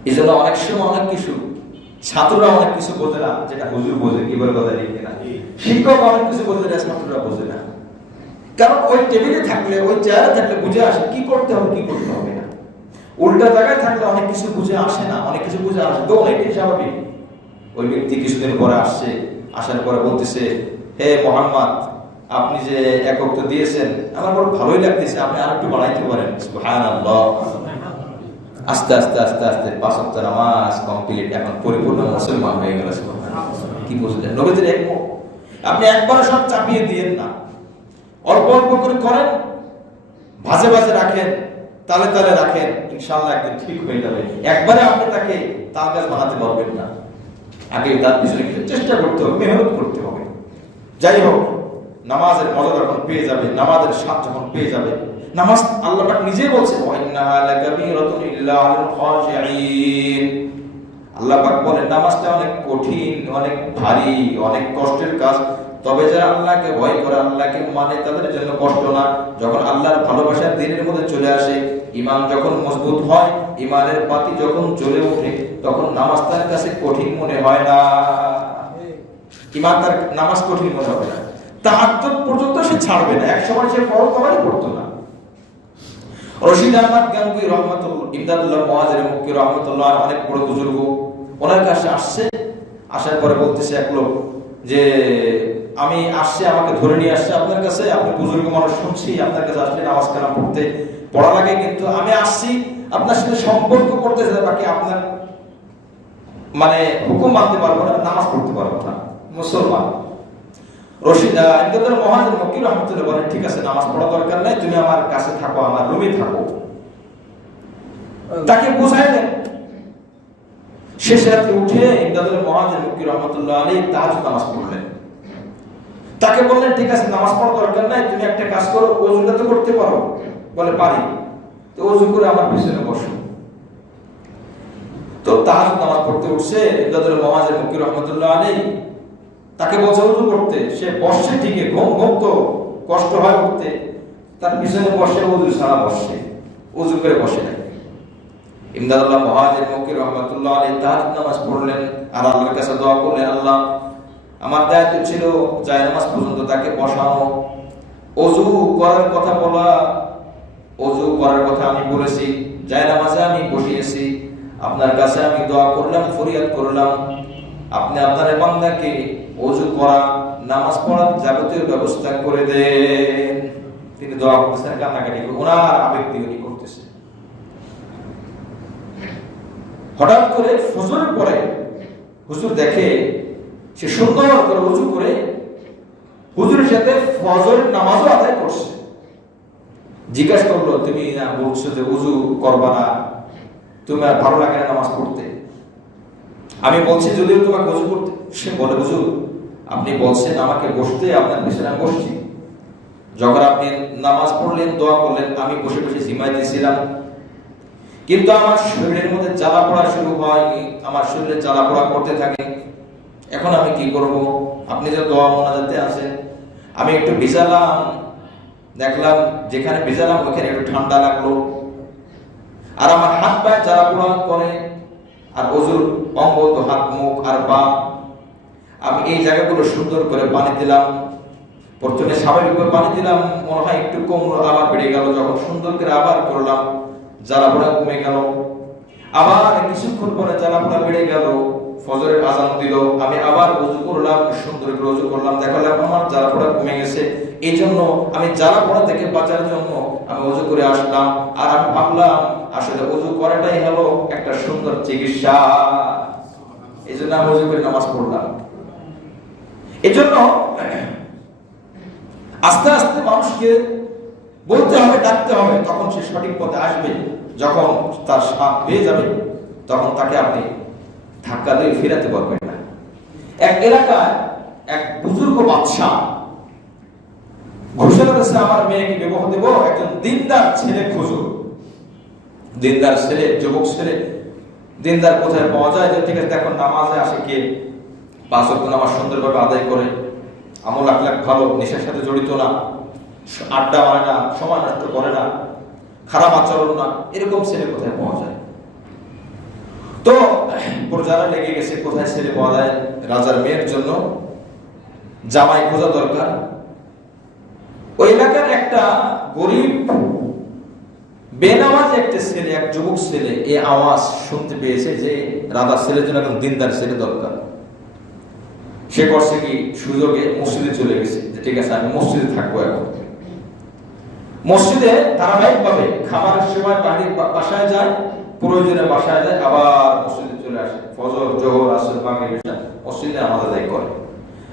এই জন্য অনেক সময় অনেক কিছু ছাত্ররা অনেক কিছু বোঝে না, যেটা হুজুর বোঝে, কি বলে কথা ঠিক না। শিক্ষক অনেক কিছু বোঝে না, ছাত্ররা বোঝে না। কারণ ওই টেবিলে থাকলে, ওই চেয়ারে থাকলে বুঝে আসে কি করতে হবে কি করতে হবে না। উল্টা জায়গায় থাকলে অনেক কিছু বুঝে আসে না, অনেক কিছু বুঝে আসে তো, এটাই স্বাভাবিক। ওই ব্যক্তি কিছুদিন পরে আসছে, আসার পরে বলতেছে, হে মুহাম্মদ, আপনি যে এক ওয়াক্ত দিয়েছেন আমার বড় ভালোই লাগতেছে, আপনি আর একটু বাড়াইতে পারেন। সুবহানাল্লাহ। আস্তে আস্তে আস্তে আস্তে 5 ওয়াক্ত নামাজ কমপ্লিট, এখন পরিপূর্ণ মুসলমান হয়ে গেল। সুবহানাল্লাহ। কি বুঝলেন? নবীদের একমত। আপনি একবারে সব চাপিয়ে দিয়েন না, অল্প অল্প করে করেন, ভাজে ভাজে রাখেন, তালে তালে রাখেন, ইনশাআল্লাহ একদিন ঠিক হয়ে যাবে। একবারে আপনি তাকে তাল গাছ বানাতে পারবেন না, আগে তার পিছনে কিছু চেষ্টা করতে হবে, মেহনত করতে হবে। যাই হোক, নামাজের মজা যখন পেয়ে যাবে, নামাজের স্বাদ যখন পেয়ে যাবে, নামাজ আল্লাহ পাক নিজেই বলছেন, ওয়া ইন্নাহা লাকাবীরাতুন ইল্লা আলাল খাশিঈন। আল্লাহ পাক বলেন নামাজটা অনেক কঠিন, অনেক ভারী, অনেক কষ্টের কাজ, তবে যারা আল্লাহকে ভয় করে, আল্লাহকে মানে, তাদের জন্য কষ্ট না। যখন আল্লাহর ভালোবাসা দিনের মধ্যে চলে আসে, ঈমান যখন মজবুত হয়, ঈমানের বাতি যখন জ্বলে ওঠে, তখন নামাজ তার কাছে কঠিন মনে হয় না। ঈমান তার নামাজ কঠিন মনে হবে না, তাহাজ্জুদ পর্যন্ত সে ছাড়বে না। এক সময় সে ফরজ নামাজই পড়তো না। রশিদ আহমদ গাঙ্গুই রহমাতুল্লাহ, ইমদাদুল্লাহ মুআজির মুক্কি রহমাতুল্লাহ, অনেক বড় বুজুর্গ, ওনার কাছে আসছে। আসার পরে বলতেছে এক লোক যে, আমি আসছে, আমাকে ধরে নিয়ে আসছে আপনার কাছে, আপনি বুজুর্গ মানুষ, শুনছি আপনার কাছে আসলে নামাজ কালাম পড়তে পড়া লাগে, কিন্তু আমি আসছি আপনার সাথে সম্পর্ক করতে চাই, বাকি আপনার মানে হুকুম মানতে পারবো না, নামাজ পড়তে পারবো না, মুসলমান। রশিদ ইমদাদুল মুআজির মুক্কি রহমাতুল্লাহ বলেন, ঠিক আছে, নামাজ পড়া দরকার নাই, তুমি আমার কাছে থাকো, আমার রুমে থাকো। তাকে বুঝাই দেন। শেষ রাতে উঠে ইমদাদুল মুআজির মুক্কি রহমাতুল্লাহ আলাইহি তাহাজ্জুদ নামাজ পড়লেন। তাকে বললেন, ঠিক আছে, নামাজ পড়া দরকার নাই, তুমি একটা কাজ করো, ওযুটা তো করতে পারো। বলে, পারি। তো ওযু করে আমার পিছনে বসো। তো তাহাজ্জুদ নামাজ পড়তে উঠছে ইমদাদুল মুআজির মুক্কি রহমাতুল্লাহ আলাইহি, তাকে বলছে ওযু করতে, সে বসছে ঠিকই, ঘুম তো কষ্ট হয় উঠতে, তার পিছনে বসে ওযু ছাড়া বসে, ওযু করে বসে নাই। ইমদাদুল্লাহ মুআজির মুক্কি রহমাতুল্লাহ আলাইহি তাহাজ্জুদ নামাজ পড়লেন আর আল্লাহর কাছে দোয়া করলেন, আল্লাহ, আমার দায়িত্ব ছিল জায় নামাজ পর্যন্ত তাকে বসানো, ওযু করার কথা বলা, ওযু করার কথা আমি বলেছি, জায় নামাজে আমি বসিয়েছি, আপনার কাছে আমি দোয়া করলাম, ফরিয়াদ করলাম, আপনি আপনার বান্দাকে ওযু করা, নামাজ পড়ার যাবতীয় ব্যবস্থা করে দেন। তিনি দোয়া করতেছেন, কান্নাকাটি করে, ওনার আবেগ দিয়ে উনি করতেছেন। হঠাৎ করে ফজরের পরে হুজুর দেখে সে সুন্দর করে ওযু করে হুজুরের সাথে ফজরের নামাজও আদায় করছে। জিজ্ঞাসা করলো, তুমি না বলছো যে ওযু করবা না, তুমি আর ভালো লাগে না নামাজ পড়তে? আমি বলছি যদিও তোমাকে ওযু করতে। সে বলে, হুজুর, আপনি বলছেন আমাকে বসতে, আপনার পিছনে আমি বসছি। যখন আপনি নামাজ পড়লেন, দোয়া করলেন, আমি বসে বসে জিমায় দিয়েছিলাম, কিন্তু আমার শরীরের মধ্যে জ্বালা পোড়া শুরু হয়, আমার শরীরে জ্বালা পোড়া করতে থাকে। এখন আমি কি করব? আপনি যে দোয়া মোনাজাতে আছেন, আমি একটু ভিজালাম, দেখলাম যেখানে ভিজালাম ওখানে একটু ঠান্ডা লাগলো, আর আমার হাত পায়ে জ্বালা পোড়া করে, আর ওযুর অঙ্গ তো হাত, মুখ আর পা। আমি এই জায়গাগুলো সুন্দর করে পানি দিলাম, প্রথমে স্বাভাবিকভাবে পানি দিলাম, মনে হয় একটু কমলো, আবার বেড়ে গেল। যখন সুন্দর করে আবার করলাম, জ্বালা পোড়া কমে গেল। আবার কিছুক্ষণ পরে জ্বালা পোড়া বেড়ে গেল, ফজরের আযান দিল, আমি আবার ওযু করলাম, সুন্দর করে ওযু করলাম, দেখালাম আমার জ্বালা পোড়া কমে গেছে। এই জন্য আমি জ্বালা পোড়া থেকে বাঁচার জন্য আমি ওযু করে আসলাম, আর আমি ভাবলাম আসলে ওযু করাটাই হলো একটা সুন্দর চিকিৎসা, এই জন্য আমি ওযু করে নামাজ পড়লাম। এই জন্য আস্তে আস্তে মানুষকে বলতে হবে, ডাকতে হবে, তখন সে সঠিক পথে আসবে। যখন তার সাথ পেয়ে যাবে, তখন তাকে আপনি ধাক্কা দিয়ে ফেরাতে পারবেন না। এক এলাকায় এক বুজুর্গ বাদশাহ ঘোষণা করেছে, আমার মেয়েকে বিবাহ দেব, একজন দিনদার ছেলে খুঁজো। দিনদার ছেলে, যুবক ছেলে। দিনদার কোথায় পাওয়া যায়? যে ঠিক আছে, এখন নামাজে আসে কে, 5 ওয়াক্ত নামাজ সুন্দরভাবে আদায় করে, আমল আখলাক ভালো, নেশার সাথে জড়িত না, আড্ডা মারে না, সময় নষ্ট করে না, খারাপ আচরণ না, এরকম ছেলে কোথায় পাওয়া যায়? তো প্রজারা লেগে গেছে, কোথায় ছেলে পাওয়া যায়? রাজার মেয়ের জন্য জামাই খোঁজা দরকার। ওই এলাকার একটা গরিব বেনামাজ একটা ছেলে, এক যুবক ছেলে এই আওয়াজ শুনতে পেয়েছে যে রাজার ছেলের জন্য এখন দিনদার ছেলে দরকার। সে করছে কি, সুযোগে মসজিদে চলে গেছে, ঠিক আছে আমি মসজিদে থাকবো। এখন মসজিদে ধারাবাহিকভাবে খাবারের সময় বাসায় যায়, প্রয়োজনে বাসায় যায়, আবার মসজিদে চলে আসে। ফজর, জোহর, আসর, মাগরিব, ইশা মসজিদে নামাজ আদায় করে।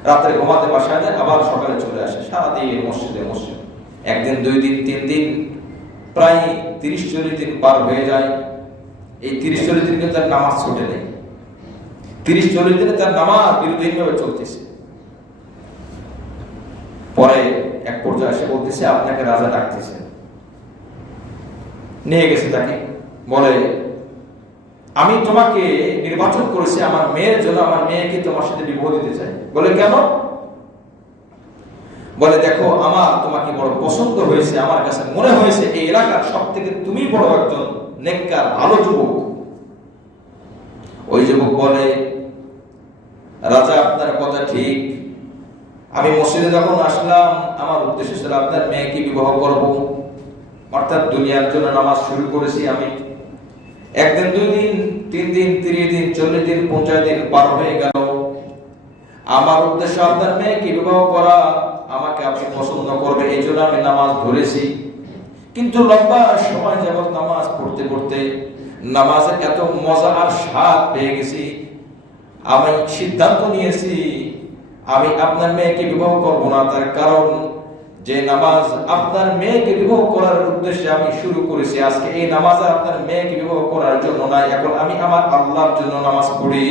রাতে ঘুমাতে বাসায় যায়, আবার সকালে চলে আসে। সারাদিন মসজিদে মসজিদ। একদিন, 2 দিন, 3 দিন, প্রায় 30-40 দিন পার হয়ে যায়। এই 30-40 দিন কিন্তু তার নামাজ ছুটে নেই। 30-40 দিনে তার নামাজ বিরোধীভাবে চলতেছে। পরে এক পর্যায়ে এসে বলতেছে, আপনাকে রাজা ডাকতেছে। নিয়ে গেছে তাকে, বলে আমি তোমাকে নির্বাচন করেছি আমার মেয়ের জন্য, আমার মেয়েকে তোমার সাথে বিবাহ দিতে চাই। বলে কেন? বলে দেখো, আমার তোমাকে বড় পছন্দ হয়েছে, আমার কাছে মনে হয়েছে এই এলাকার সব থেকে তুমি বড় একজন নেককার ভালো যুবক। ওই যুবক বলে, রাজা আপনার কথা ঠিক, আমি মসজিদে যখন আসলাম আমার উদ্দেশ্য ছিল আপনার মেয়েকে বিবাহ করব, অর্থাৎ দুনিয়ার জন্য নামাজ শুরু করেছি আমি। একদিন, 2 দিন, 3 দিন, 30 দিন, 40 দিন, 50 দিন পার হয়ে গেল। আমার উদ্দেশ্য আপনার মেয়েকে বিবাহ করা, আমাকে আপনি পছন্দ করবে এই জন্য আমি নামাজ ধরেছি। কিন্তু লম্বা সময় যাবত নামাজ পড়তে পড়তে নামাজের এত মজা আর স্বাদ পেয়ে গেছি, আমি সিদ্ধান্ত নিয়েছি আমি আপনার মেয়েকে বিবাহ করব না। তার কারণ যে নামাজ আপনার মেয়েকে বিবাহ করার উদ্দেশ্যে আমি শুরু করেছি, আজকে এই নামাজ আপনার মেয়েকে বিবাহ করার জন্য না, এখন আমি আমার আল্লাহর জন্য নামাজ পড়ি,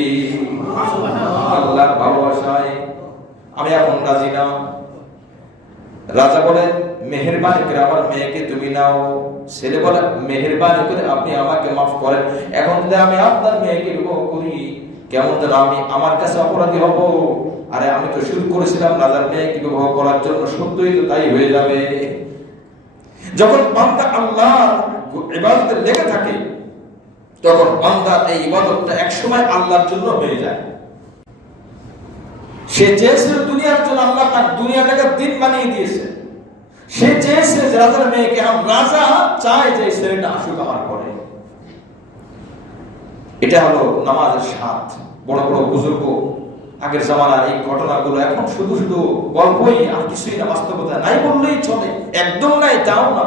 আল্লাহর ভালোবাসায়। আমি এখন রাজি না। রাজা বলে, মেহেরবানি করে আমার মেয়েকে তুমি নাও। ছেলে বলে, মেহেরবানি করে আপনি আমাকে মাফ করেন, এখন যদি আমি আপনার মেয়েকে বিবাহ করি কেমন যেন আমি আমার কাছে অপরাধী হব। আরে আমি তো শুরু করেছিলাম রাজার মেয়েকে বিবাহ করার জন্য, সত্যই তো তাই হয়ে যাবে। যখন বান্দা আল্লাহর ইবাদতে লেগে থাকে তখন বান্দার এই ইবাদতটা একসময় আল্লাহর জন্য হয়ে যায়। সে চেয়েছিল দুনিয়ার জন্য, আল্লাহ তার দুনিয়াটাকে দিন বানিয়ে দিয়েছে। সে চেয়েছে যে রাজার মেয়েকে, রাজা চায় যে ছেলেটা আসুক আমার ঘরে। এটা হলো নামাজের স্বাদ। বড় বড় বুজুর্গ আগের জামানার এই ঘটনাগুলো এখন শুধু শুধু গল্পই, আর কিছুই না, বাস্তবতা নাই বললেই চলে। একদম নাই তাও না,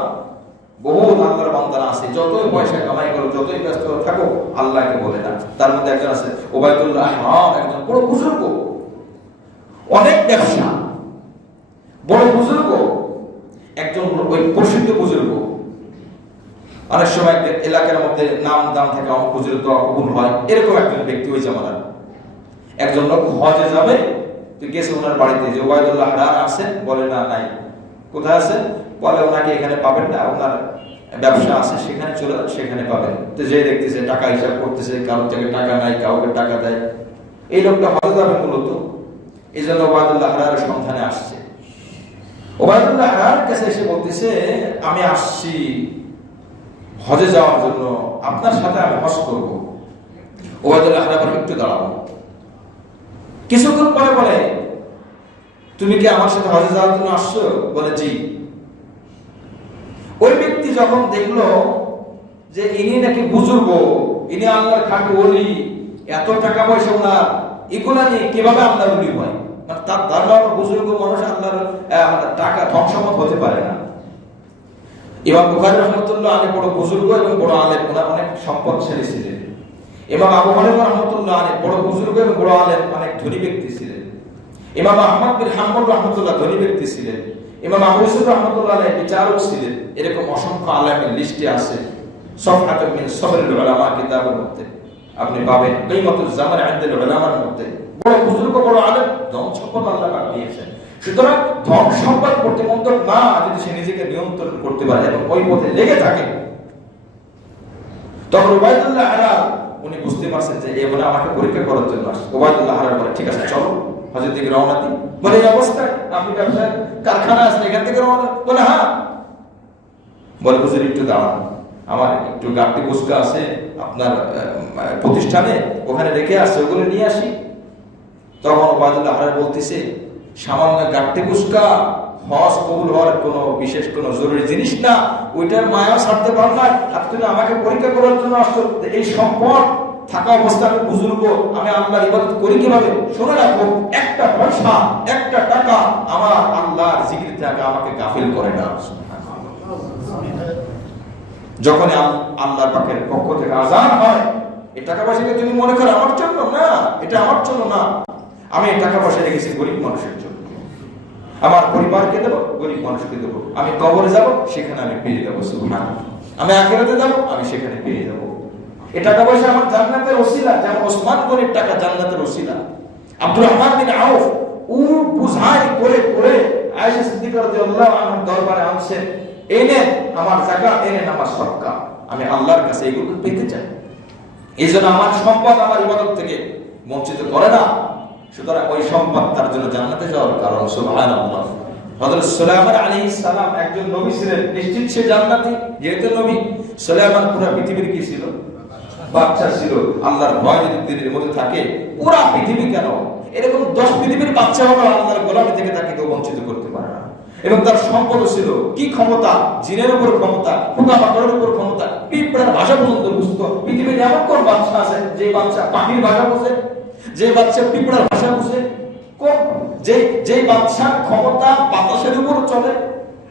বহু আল্লাহর বান্দারা আছে, যতই পয়সা কামাই করো, যতই ব্যস্ত থাকো, আল্লাহকে বলে না। তার মধ্যে একজন আছে ওবায়দুল্লাহ আহমদ, একজন বড় বুজুর্গ, অনেক ব্যবসা, বড় বুজুর্গ, একজন ওই প্রসিদ্ধ বুজুর্গ। অনেক সময় এলাকার মধ্যে নাম দাম থাকে, অনেক বুজুর্গ কবুল হয়, এরকম একজন ব্যক্তি ওই জামানার। একজন লোক হজে যাবে, তুই গেছে ওনার বাড়িতে, যে ওবায়দুল্লাহ আছে, বলে না নাই। কোথায় আছে? বলে ওনাকে এখানে পাবেন না, ওনার ব্যবসা আছে সেখানে চলে, সেখানে পাবেন। তো যে দেখতেছে টাকা হিসাব করতেছে, কারোর থেকে টাকা নাই, কাউকে টাকা দেয়। এই লোকটা হজে যাবে মূলত, এই জন্য ওবায়দুল্লাহ সন্ধানে আসছে। ওবায়দুল্লাহ কাছে এসে বলতেছে, আমি আসছি হজে যাওয়ার জন্য, আপনার সাথে আমি হজ করব। ওবায়দুল্লাহ একটু দাঁড়াবো। কিছুক্ষণ পরে বলে, তুমি কি আমার সাথে হজে যাওয়ার জন্য আসছো? বলে জি। ওই ব্যক্তি যখন দেখলো যে ইনি নাকি বুজুর্গ, ইনি আল্লাহর খাঁটি ওলি, এত টাকা পয়সা ওনার, এগুলা নিয়ে কিভাবে আল্লাহর ওলি হয়, মানে তার ধারণা বুজুর্গ মানুষ আল্লাহর টাকা ধন সম্পদ হতে পারে না। ইমাম বুখারী রাহমাতুল্লাহ আলাইহি বড় বুজুর্গ এবং বড় আলেম, ওনার অনেক সম্পদশালী ছিলেন। ইমাম আবু হানিফা রাহমাতুল্লাহ আলাইহি বড় বুজুর্গ এবং বড় আলেম, অনেক ধনী ব্যক্তি ছিলেন। ইমাম আহমদ বিন হাম্বল রাহমাতুল্লাহ ধনী ব্যক্তি ছিলেন। ইমাম আবু ইউসুফ রাহমাতুল্লাহ আলাইহি বিচারক ছিলেন। এরকম অসংখ্য আলেমের লিস্টে আছে। সফহাতুম মিন সবরিল উলামা কিতাবের মধ্যে আপনি পাবেন, কিয়ামতুল জামান ইনদাল উলামার মধ্যে। বড় বুজুর্গ, বড় আলেম, ধন সম্পদ আল্লাহ পাক দিয়েছেন। সুতরাং ধন সম্পদ প্রতিবন্ধক না, যদি সে নিজেকে নিয়ন্ত্রণ করতে পারে এবং ওই পথে লেগে থাকে, তখন ওবায়দুল্লাহ উনি বুঝতে পারছেন যে এ মনে আমাকে পরীক্ষা করার জন্য আসছে। ওবায়দুল্লাহ বলে, ঠিক আছে চলো হজের দিকে রওনা দিই। বলে, এই অবস্থায় আপনি ব্যবসায় কারখানা আছেন, এখান থেকে রওনা? বলে হ্যাঁ। বলে, বুঝুন একটু দাঁড়ান, আমার একটু গাড়ি বুঝকা আছে আপনার প্রতিষ্ঠানে, ওখানে রেখে আসছে, ওগুলো নিয়ে আসি। তখন ওবায়দুল্লাহ বলতেছে, সামান্য গাড়ি বুঝকা হজ কবুল হওয়ার কোনো বিশেষ কোনো জরুরি জিনিস না, ওইটার মায়া ছাড়তে পারো না, আর তুমি আমাকে পরীক্ষা করার জন্য আসছো। এই সম্পদ থাকা অবস্থায় আমি বুজুর্গ, আমি আল্লাহর ইবাদত করি কিভাবে? শুনে রাখো, একটা পয়সা, একটা টাকা আমার আল্লাহর জিকির থেকে আমাকে গাফিল করে না। যখন আল্লাহর পাকের পক্ষ থেকে আযান হয়, এই টাকা পয়সাকে তুমি মনে করো আমার জন্য না, এটা আমার জন্য না, আমি এই টাকা পয়সা রেখেছি গরিব মানুষের জন্য। আমার পরিবারকে দেবো, গরিব মানুষকে দেবো। আমি কবরে যাব, সেখানে আমি পেয়ে যাবো সুবহানাল্লাহ। আমি আখিরাতে যাব, আমি সেখানে পেয়ে যাবো। এই টাকা পয়সা আমার জান্নাতের ওসিলা, যেমন ওসমান গনির টাকা জান্নাতের ওসিলা। আব্দুর রহমান বিন আউফ উট বুঝাই করে করে আয়েশা সিদ্দিকা রাদিয়াল্লাহু আনহার দরবারে আনছেন, এনে আমার যাকাত, এনে আমার সদকা, আমি আল্লাহর কাছে এগুলো পেতে চাই। এইজন্য আমার সম্পদ আমার ইবাদত থেকে বঞ্চিত করে না, সুতরাং ওই সম্পদ তার জন্য জান্নাতে যাওয়ার কারণ। সুবহানাল্লাহ। হযরত সুলাইমান আলাইহিস সালাম একজন নবী ছিলেন, নিশ্চিত সে জান্নাতি, যেহেতু নবী। সুলাইমান পুরো পৃথিবীর কি ছিল? বাচ্চা ছিল। আল্লাহর ভয় যদি দিলের মধ্যে থাকে, পুরো পৃথিবী কেন, এরকম 10 পৃথিবীর বাচ্চা হলো আল্লাহর গোলামি থেকে তাকে কেউ বঞ্চিত করতে পারে না। এবং তার সম্পদ ছিল কি ক্ষমতা, জিনের উপর ক্ষমতা, পোকামাকড়ের উপর ক্ষমতা, পিঁপড়ার ভাষা পর্যন্ত বুঝতো। পৃথিবীর এমন কোন বাচ্চা আছে যে বাচ্চা পাখির ভাষা বুঝে, যে বাচ্চা পিঁপড়ার ভাষা বুঝে? কোন যে বাচ্চার ক্ষমতা বাতাসের উপর চলে?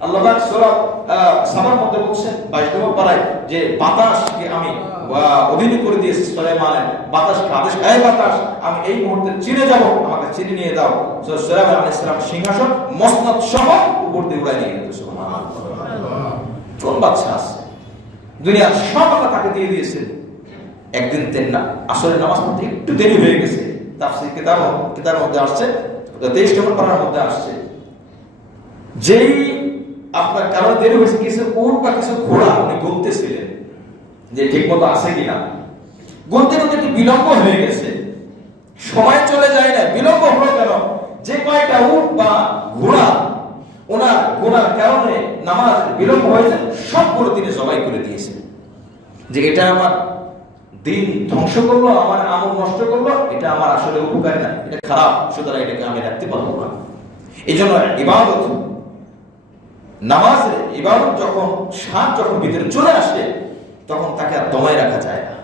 আল্লাহ পাক সূরা সাবার মধ্যে বলছেন 22 নম্বর পারায় যে বাতাসকে আমি অধীন করে দিয়েছি সুলাইমানের। বাতাসকে আদেশ, এই বাতাস, আমি এই মুহূর্তে চিনে যাব, আমাকে চিনে নিয়ে দাও। সুলাইমান আলাইহিস সালাম সিংহাসন মসনদ সহ উপর দিয়ে উড়াই নিয়ে গেল। সুবহানাল্লাহ। কোন বাচ্চা আছে? দুনিয়ার সব আল্লাহ তাকে দিয়ে দিয়েছেন। একদিন তেন্না আসরের নামাজ পড়তে একটু দেরি হয়ে গেছে, তাফসীর কিতাবের মধ্যে আসছে, 23 নম্বর পারার মধ্যে আসছে, যেই আপনার কারণে দেরি হয়েছে, কিছু উট বা কিছু ঘোড়া উনি গুনতেছিলেন যে ঠিক মতো আছে কিনা। গুনতে গুনতে একটু বিলম্ব হয়ে গেছে, সময় চলে যায় না। বিলম্ব হলো কেন? যে কয়টা উট বা ঘোড়া ওনার গোনার কারণে নামাজ বিলম্ব হয়েছে, সবগুলো তিনি জবাই করে দিয়েছেন। যে এটা আমার দিন ধ্বংস করলো, আমার আমল নষ্ট করলো, এটা আমার আসলে উপকারী না, এটা খারাপ, সুতরাং এটাকে আমি রাখতে পারবো না। এই জন্য ইবাদত, নামাজের ইবাদত যখন স্বাদ যখন ভিতরে চলে আসে, তখন তাকে আর দমায় রাখা যায় না।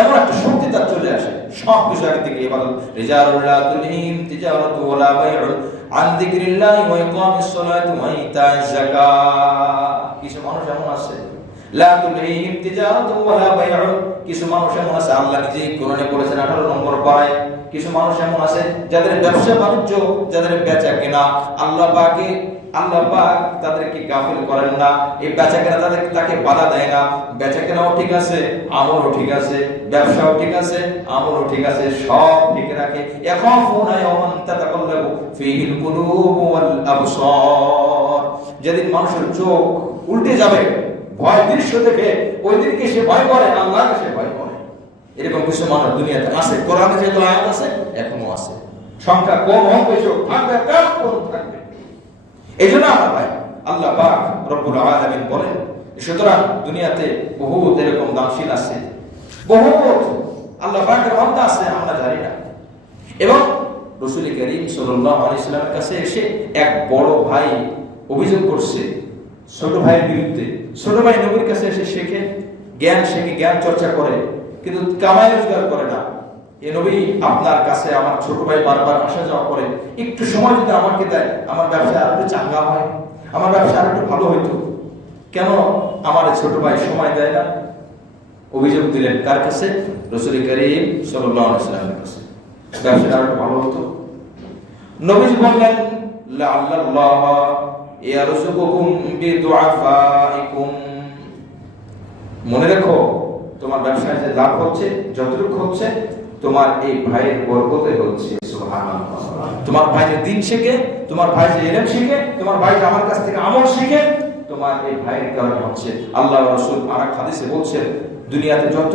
এমন একটা শক্তি তার চলে আসে সব বিষয় থেকে। ইবাদত রিজালুল লা তুলহিম তিজারাতু ওয়ালা বাইউন আন যিকরিল্লাহি ওয়া ইকামিস সালাতি ওয়া ইতা'iজ যাকাত। কিছু মানুষ এমন আছে, লা তুলহিম তিজারাতু ওয়ালা বাইউন, কিছু মানুষ এমন আছে, আল্লাহ নিজেই কোরআনে বলেছেন 18 নম্বর পারায়, কিছু মানুষ এমন আছে যাদের ব্যবসা বাণিজ্য, যাদের বেচা কেনা আল্লাহ পাক তাদেরকে গাফিল করেন না। এই বেচা কেনা তাকে বাধা দেয় না। বেচা কেনাও ঠিক আছে, আমলও ঠিক আছে, ব্যবসাও ঠিক আছে, আমলও ঠিক আছে, সব ঠিক রাখে। ইয়াখাফুনা ইয়াওমান তাতাকাল্লাবু ফীহিল কুলুবু ওয়াল আবসার। যেদিন মানুষের চোখ উল্টে যাবে ভয় দৃশ্য দেখে, ওই দিনকে সে ভয় করে, আল্লাহকে সে ভয় করে। এরকম কিছু মানুষ দুনিয়াতে আছে। কোরআনে যে আয়াত আছে এখনো আছে, সংখ্যা কম হোক বেশি হোক, থাকবে, কার কোন থাকবে। এইজন্য আমার ভাই আল্লাহ পাক রব্বুল আলামিন বলেন, সুতরাং দুনিয়াতে বহুত এরকম দানশীল আছে, বহুত আল্লাহ পাকের বান্দা আছে, আমরা জানি না। এবং রাসূল করিম সাল্লাল্লাহু আলাইহি ওয়াসাল্লামের কাছে এসে এক বড় ভাই অভিযোগ করছে ছোট ভাইয়ের বিরুদ্ধে। ছোট ভাই নবীর কাছে এসে শেখে, জ্ঞান চর্চা করে, কিন্তু কামাই রোজগার করে না। এ নবী, আপনার কাছে আমার ছোট ভাই বারবার আসা যাওয়া করে, একটু সময় যদি আমাকে দেয়, আমার ব্যবসা আর একটু চাঙ্গা হয়, আমার ব্যবসা আর একটু ভালো হইতো, কেন আমার ছোট ভাই সময় দেয় না? অভিযোগ দিলেন কার কাছে? রাসূল করিম সাল্লাল্লাহু আলাইহি ওয়াসাল্লামের কাছে। ব্যবসাটা আর একটু ভালো হতো। নবীজি বললেন, লাআল্লাল্লাহ ইয়ারযুকুকুম বিদুআফাইকুম, মনে রেখো তোমার ব্যবসায় যে লাভ হচ্ছে, যতটুকু হচ্ছে, তোমার এই ভাইয়ের বরকতে হচ্ছে। সুবহানাল্লাহ। তোমার ভাই যে দ্বীন শেখে, তোমার ভাই যে ইলম শেখে, তোমার ভাই যে আমার কাছ থেকে আমল শেখে, তোমার এই ভাইয়ের কারণে হচ্ছে। আল্লাহ রাসূল আরেক হাদিসে বলছেন, দুনিয়াতে যত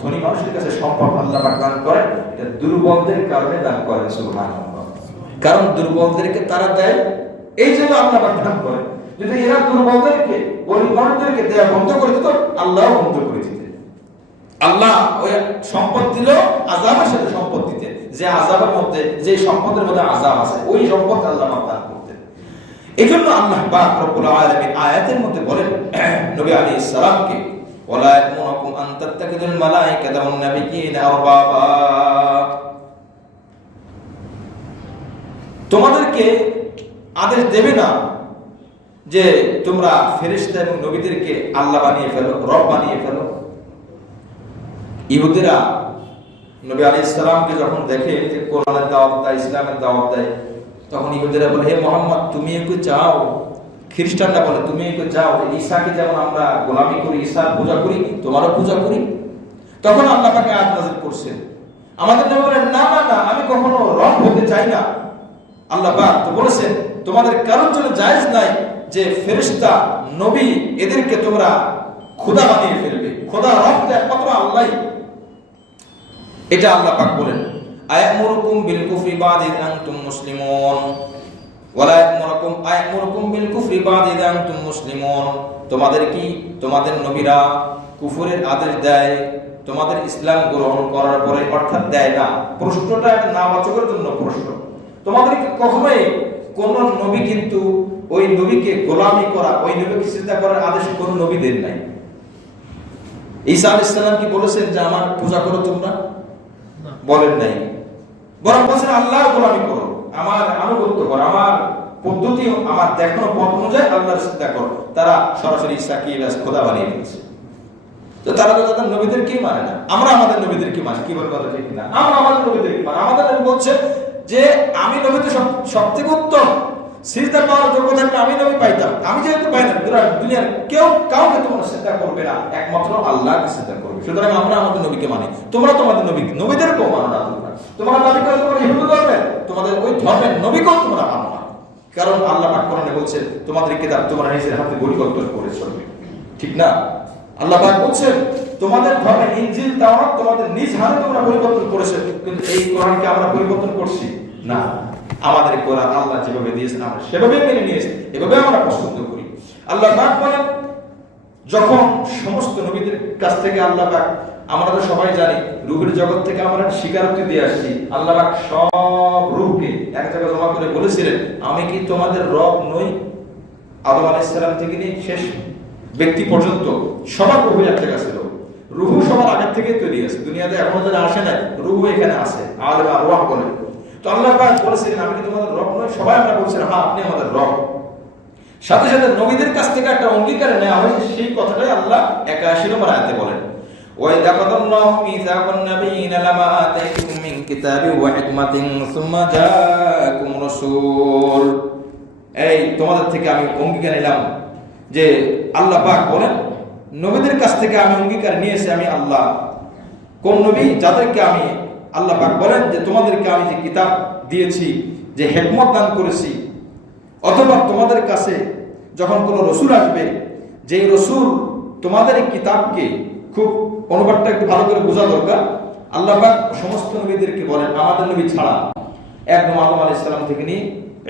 ধনী মানুষের কাছে সম্পদ আল্লাহ পাক দান করেন, এটা দুর্বলদের কারণে দান করেন। সুবহানাল্লাহ। কারণ দুর্বলদেরকে তারা দেয়, এই জন্য আল্লাহ পাক দান করেন। যদি এরা দুর্বলদেরকে, গরিব মানুষদেরকে দেয়া বন্ধ করে দিত, আল্লাহও বন্ধ করে দিতেন। আল্লাহ ওই সম্পদ দিল আযাবের সাথে সম্পদ দিতেন, যে আযাবের মধ্যে, যে সম্পদের মধ্যে আযাব আছে, ওই সম্পদ আল্লাহ পাক দান করতেন। এজন্য আল্লাহ পাক রব্বুল আলামিন আয়াতের মধ্যে বলেন, নবী আলাইহিস সালামকে ওয়ালা ইয়াকুনুকুম আন তাত্তাখিযুল মালায়েকাতা ওয়ান নাবিয়্যিনা আরবাবা। তোমাদেরকে আদেশ দেবে না যে তোমরা ফেরেশতা এবং নবীদেরকে আল্লাহ বানিয়ে ফেলো, রব বানিয়ে ফেলো। ইহুদিরা নবী আলাইহিস সালামকে যখন দেখে যে কোরআনের দাওয়াত দেয়, ইসলামের দাওয়াত দেয়, তখন ইহুদিরা বলে, হে মুহাম্মদ তুমি একটু যাও। খ্রিস্টানরা বলে তুমি একটু যাও, ঈসাকে যেমন আমরা গোলামি করি, ঈসার পূজা করি, তোমারও পূজা করি। তখন আল্লাহ পাক আয়াত নাযিল করছেন। আমাদের নবী বলেন, না না না, আমি কখনো রব হতে চাই না। আল্লাহ পাক তো বলেছেন তোমাদের কারোর জন্য জায়েজ নাই যে ফেরেশতা, নবী এদেরকে তোমরা খোদা বানিয়ে ফেলবে। খোদা, রব তো একমাত্র আল্লাহই। এটা আল্লাহ পাক বলেন, আয়ামুরুকুম বিল কুফরি বা'দা ইয আনতুম মুসলিমুন ওয়ালা আয়ামুরুকুম বিল কুফরি বা'দা ইয আনতুম মুসলিমুন। তোমাদের কি তোমাদের নবীরা কুফরের আদেশ দেয় তোমাদের ইসলাম গ্রহণ করার পরে? অর্থাৎ দেয় না, প্রশ্নটা একটা নাবাচকের জন্য প্রশ্ন। তোমাদেরকে কখনোই কোন নবী কিন্তু ওই নবীকে গোলামি করা, ওই নবীকে সিজদা করার আদেশ কোন নবী দেন নাই। ঈসা আলাইহিস সালাম কি বলেছেন যে আমার পূজা করো তোমরা? বলেন নাই, বরং বলেছেন আল্লাহর গোলামি করো, আমার আনুগত্য করো, আমার পদ্ধতি, আমার দেখানো পথ অনুযায়ী আল্লাহর সিজদা করো। তারা সরাসরি ঈসাকে খোদা বানিয়ে ফেলেছে। তো তারা তো তাদের নবীদেরকেই মানে না। আমরা আমাদের নবীদেরকে মানি, কি বল কথা ঠিক না? আমরা আমাদের নবীদেরকে মানি। আমাদের নবী বলছে যে আমি নবী তো সবথেকে উত্তম, সিজদা পাওয়ার যোগ্য থাকলে আমি নবী পাইতাম। আমি যেহেতু পাই না, দুনিয়ার কেউ কাউকে তোমরা সিজদা করবে না, একমাত্র আল্লাহকে সিজদা করবে। সুতরাং আমরা আমাদের নবীকে মানি, তোমরা তোমাদের নবীদেরকেও মানো না। তোমরা দাবি করে তোমরা হিন্দু ধর্মের, তোমাদের ওই ধর্মের নবীকেও তোমরা মানো না। কারণ আল্লাহ পাক কোরআনে বলছে তোমাদের কিতাব তোমরা নিজের হাতে পরিবর্তন করে চলবে, ঠিক না? আল্লাহ পাক বলছেন তোমাদের ধর্মের ইনজিল তাওরাত তোমাদের নিজ হাতে তোমরা পরিবর্তন করেছো, কিন্তু এই কোরআনকে আমরা পরিবর্তন করছি না। আমাদের কোরআন আল্লাহ যেভাবে দিয়েছেন আমরা সেভাবে মেনে নিয়েছি, এভাবে আমরা পছন্দ করি। আল্লাহ পাক বলেন যখন সমস্ত নবীদের কাছ থেকে আল্লাহ পাক, আমরা তো সবাই জানি রূহের জগৎ থেকে আমরা স্বীকারোক্তি দিয়ে আসছি। আল্লাহ পাক সব রূহকে এক জায়গায় জমা করে বলেছিলেন আমি কি তোমাদের রব নই? আদম আলাইহিস সালাম থেকে নিয়ে শেষ ব্যক্তি পর্যন্ত সবার রূহ এক জায়গায় ছিল। রূহ সবার আগে থেকে তৈরি আছে, দুনিয়াতে এখনো যারা আসে না, রূহ এখানে আছে, আলেম আরওয়াহ বলে। তো আল্লাহ পাক বলেছিলেন আমি কি তোমাদের রব নই? সবাই আমরা বলছিলাম হ্যাঁ আপনি আমাদের রব। সাথে সাথে নবীদের কাছ থেকে একটা অঙ্গীকার নেওয়া হয়েছে, সেই কথাটাই আল্লাহ 81 নম্বর আয়াতে বলেন وَإِذْ أَخَذَ اللَّهُ مِيثَاقَ النَّبِيِّينَ لَمَا آتَيْتُكُم مِّن كِتَابٍ وَحِكْمَةٍ ثُمَّ جَاءَكُمْ رَسُولٌ। এই তোমাদের থেকে আমি অঙ্গীকার নিলাম যে আল্লাহ পাক বলেন নবীদের কাছ থেকে আমি অঙ্গীকার নিয়েছি আমি আল্লাহ। কোন নবী? যাদেরকে আমি আল্লাহ পাক বলেন যে তোমাদেরকে আমি যে কিতাব দিয়েছি, যে হিকমত দান করেছি, অথবা তোমাদের কাছে যখন কোনো রসুল আসবে, যে রসুল তোমাদের এই কিতাবকে, খুব অনুবাদটা একটু ভালো করে বোঝা দরকার। আল্লাহ পাক সমস্ত নবীদেরকে বলেন, আমাদের নবী ছাড়া একদম আদম আলাইহিস সালাম থেকে নিয়ে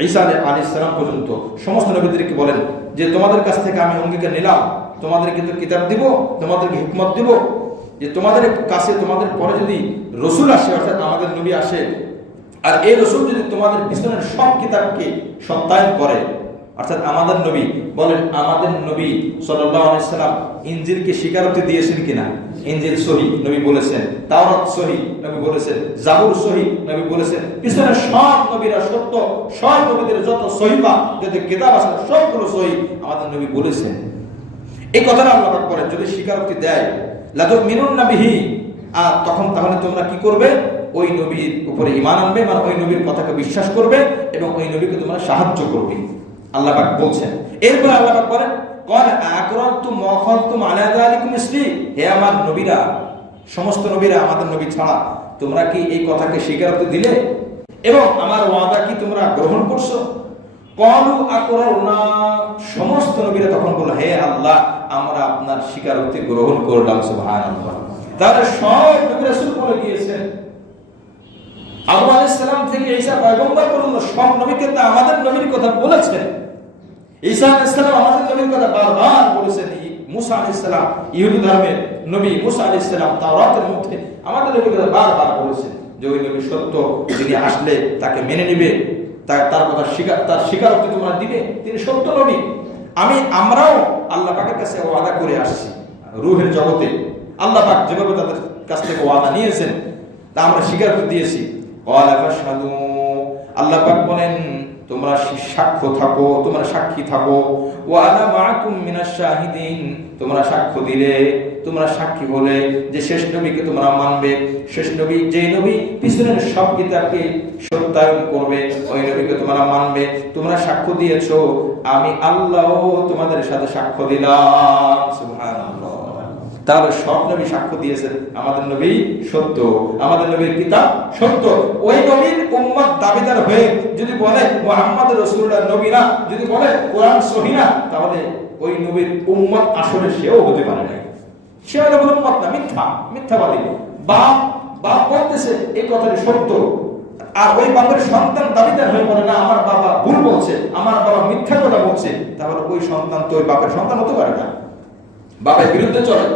ঈসা আলাইহিস সালাম পর্যন্ত সমস্ত নবীদেরকে বলেন যে তোমাদের কাছ থেকে আমি অঙ্গীকার নিলাম, তোমাদেরকে তো কিতাব দিব, তোমাদেরকে হিকমত দিব, যে তোমাদের কাছে তোমাদের পরে যদি রসুল আসে, অর্থাৎ আমাদের নবী আসে, আর এই রসুল যদি তোমাদের পিছনের সব কিতাবকে সত্যায়ন করে, অর্থাৎ আমাদের নবী বলেন, আমাদের নবী সাল্লাল্লাহু আলাইহি সাল্লাম ইনজিলকে স্বীকারোক্তি দিয়েছেন কিনা? ইনজিল সহি নবী বলেছেন, তাওরাত সহি নবী বলেছেন, জাবুর সহি নবী বলেছেন, পিছনের সব নবীরা সত্য, সব নবীদের যত সহিফা, যত কিতাব আছে সবগুলো সহি আমাদের নবী বলেছেন। এই কথাটা আল্লাহ পাক বলেন যদি স্বীকারোক্তি দেয় লাতুমিনুন্না বিহি, আর তখন তাহলে তোমরা কি করবে? ওই নবীর উপরে ঈমান আনবে, মানে ওই নবীর কথাকে বিশ্বাস করবে এবং ওই নবীকে তোমরা সাহায্য করবে, আল্লাহ পাক বলছেন। এরপর আল্লাহ পাক বলেন ক্বাল আকরারতুম ওয়া আখাযতুম আলা যালিকুম ইসরি, হে আমার নবীরা, সমস্ত নবীরা আমাদের নবী ছাড়া তোমরা কি এই কথাকে স্বীকারোক্তি দিলে এবং আমার ওয়াদা কি তোমরা গ্রহণ করছো? ক্বালু আকরারনা, সমস্ত নবীরা তখন বলল হে আল্লাহ আমরা আপনার স্বীকারোক্তি গ্রহণ করলাম। সুবহানাল্লাহ। তাহলে সব নবী রাসূল বলে গিয়েছেন, আদম আলাইহিস সালাম থেকে ঈসা পয়গম্বর পর্যন্ত সব নবী কিন্তু আমাদের নবীর কথা বলেছেন। ঈসা আলাইহিস সালাম আমাদের নবীর কথা বারবার বলেছেন। মুসা আলাইহিস সালাম ইহুদি ধর্মের নবী, মুসা আলাইহিস সালাম তাওরাতের মধ্যে আমাদের নবীর কথা বারবার বলেছেন যে ওই নবী সত্য, যিনি আসলে তাকে মেনে নিবে, তার কথা তার স্বীকারোক্তি তোমরা দিবে, তিনি সত্য নবী। আমরাও আল্লাহ পাকের কাছে ওয়াদা করে আসছি রূহের জগতে আল্লাহ পাক যেভাবে তাদের কাছ থেকে ওয়াদা নিয়েছেন তা আমরা স্বীকার করে দিয়েছি। ক্বালা ফাশহাদু, আল্লাহ পাক বলেন তোমরা সাক্ষ্য থাকো, তোমরা সাক্ষী থাকো। ওয়া আনা মাআকুম মিনাশ শাহিদিন, তোমরা সাক্ষ্য দিলে, তোমরা সাক্ষী বলে যে শেষ নবীকে তোমরা মানবে। শেষ নবী, যেই নবী পিছনের সব কিতাবকে সত্যায়ন করবে, ওই নবীকে তোমরা মানবে। তোমরা সাক্ষ্য দিয়েছো, আমি আল্লাহও তোমাদের সাথে সাক্ষ্য দিলাম। সুবহানাল্লাহ। তাহলে সব নবী সাক্ষ্য দিয়েছেন আমাদের নবী সত্য, আমাদের নবীর কিতাব সত্য। ওই নবীর উম্মত দাবিদার হয়ে যদি বলে মুহাম্মদ রাসূলুল্লাহ নবী না, যদি বলে কোরআন সহিহ না, তাহলে ওই নবীর উম্মত আসলে সেও হতে পারে না। সে হলো উম্মত না, মিথ্যাবাদী। বাপ বলতেছে এই কথাটি সত্য, আর ওই বাপের সন্তান দাবিদার হয়ে বলে না আমার বাবা ভুল বলছে, আমার বাবা মিথ্যা কথা বলছে, তাহলে ওই সন্তান তো ওই বাপের সন্তান হতে পারে না, বাপের বিরুদ্ধে চলে।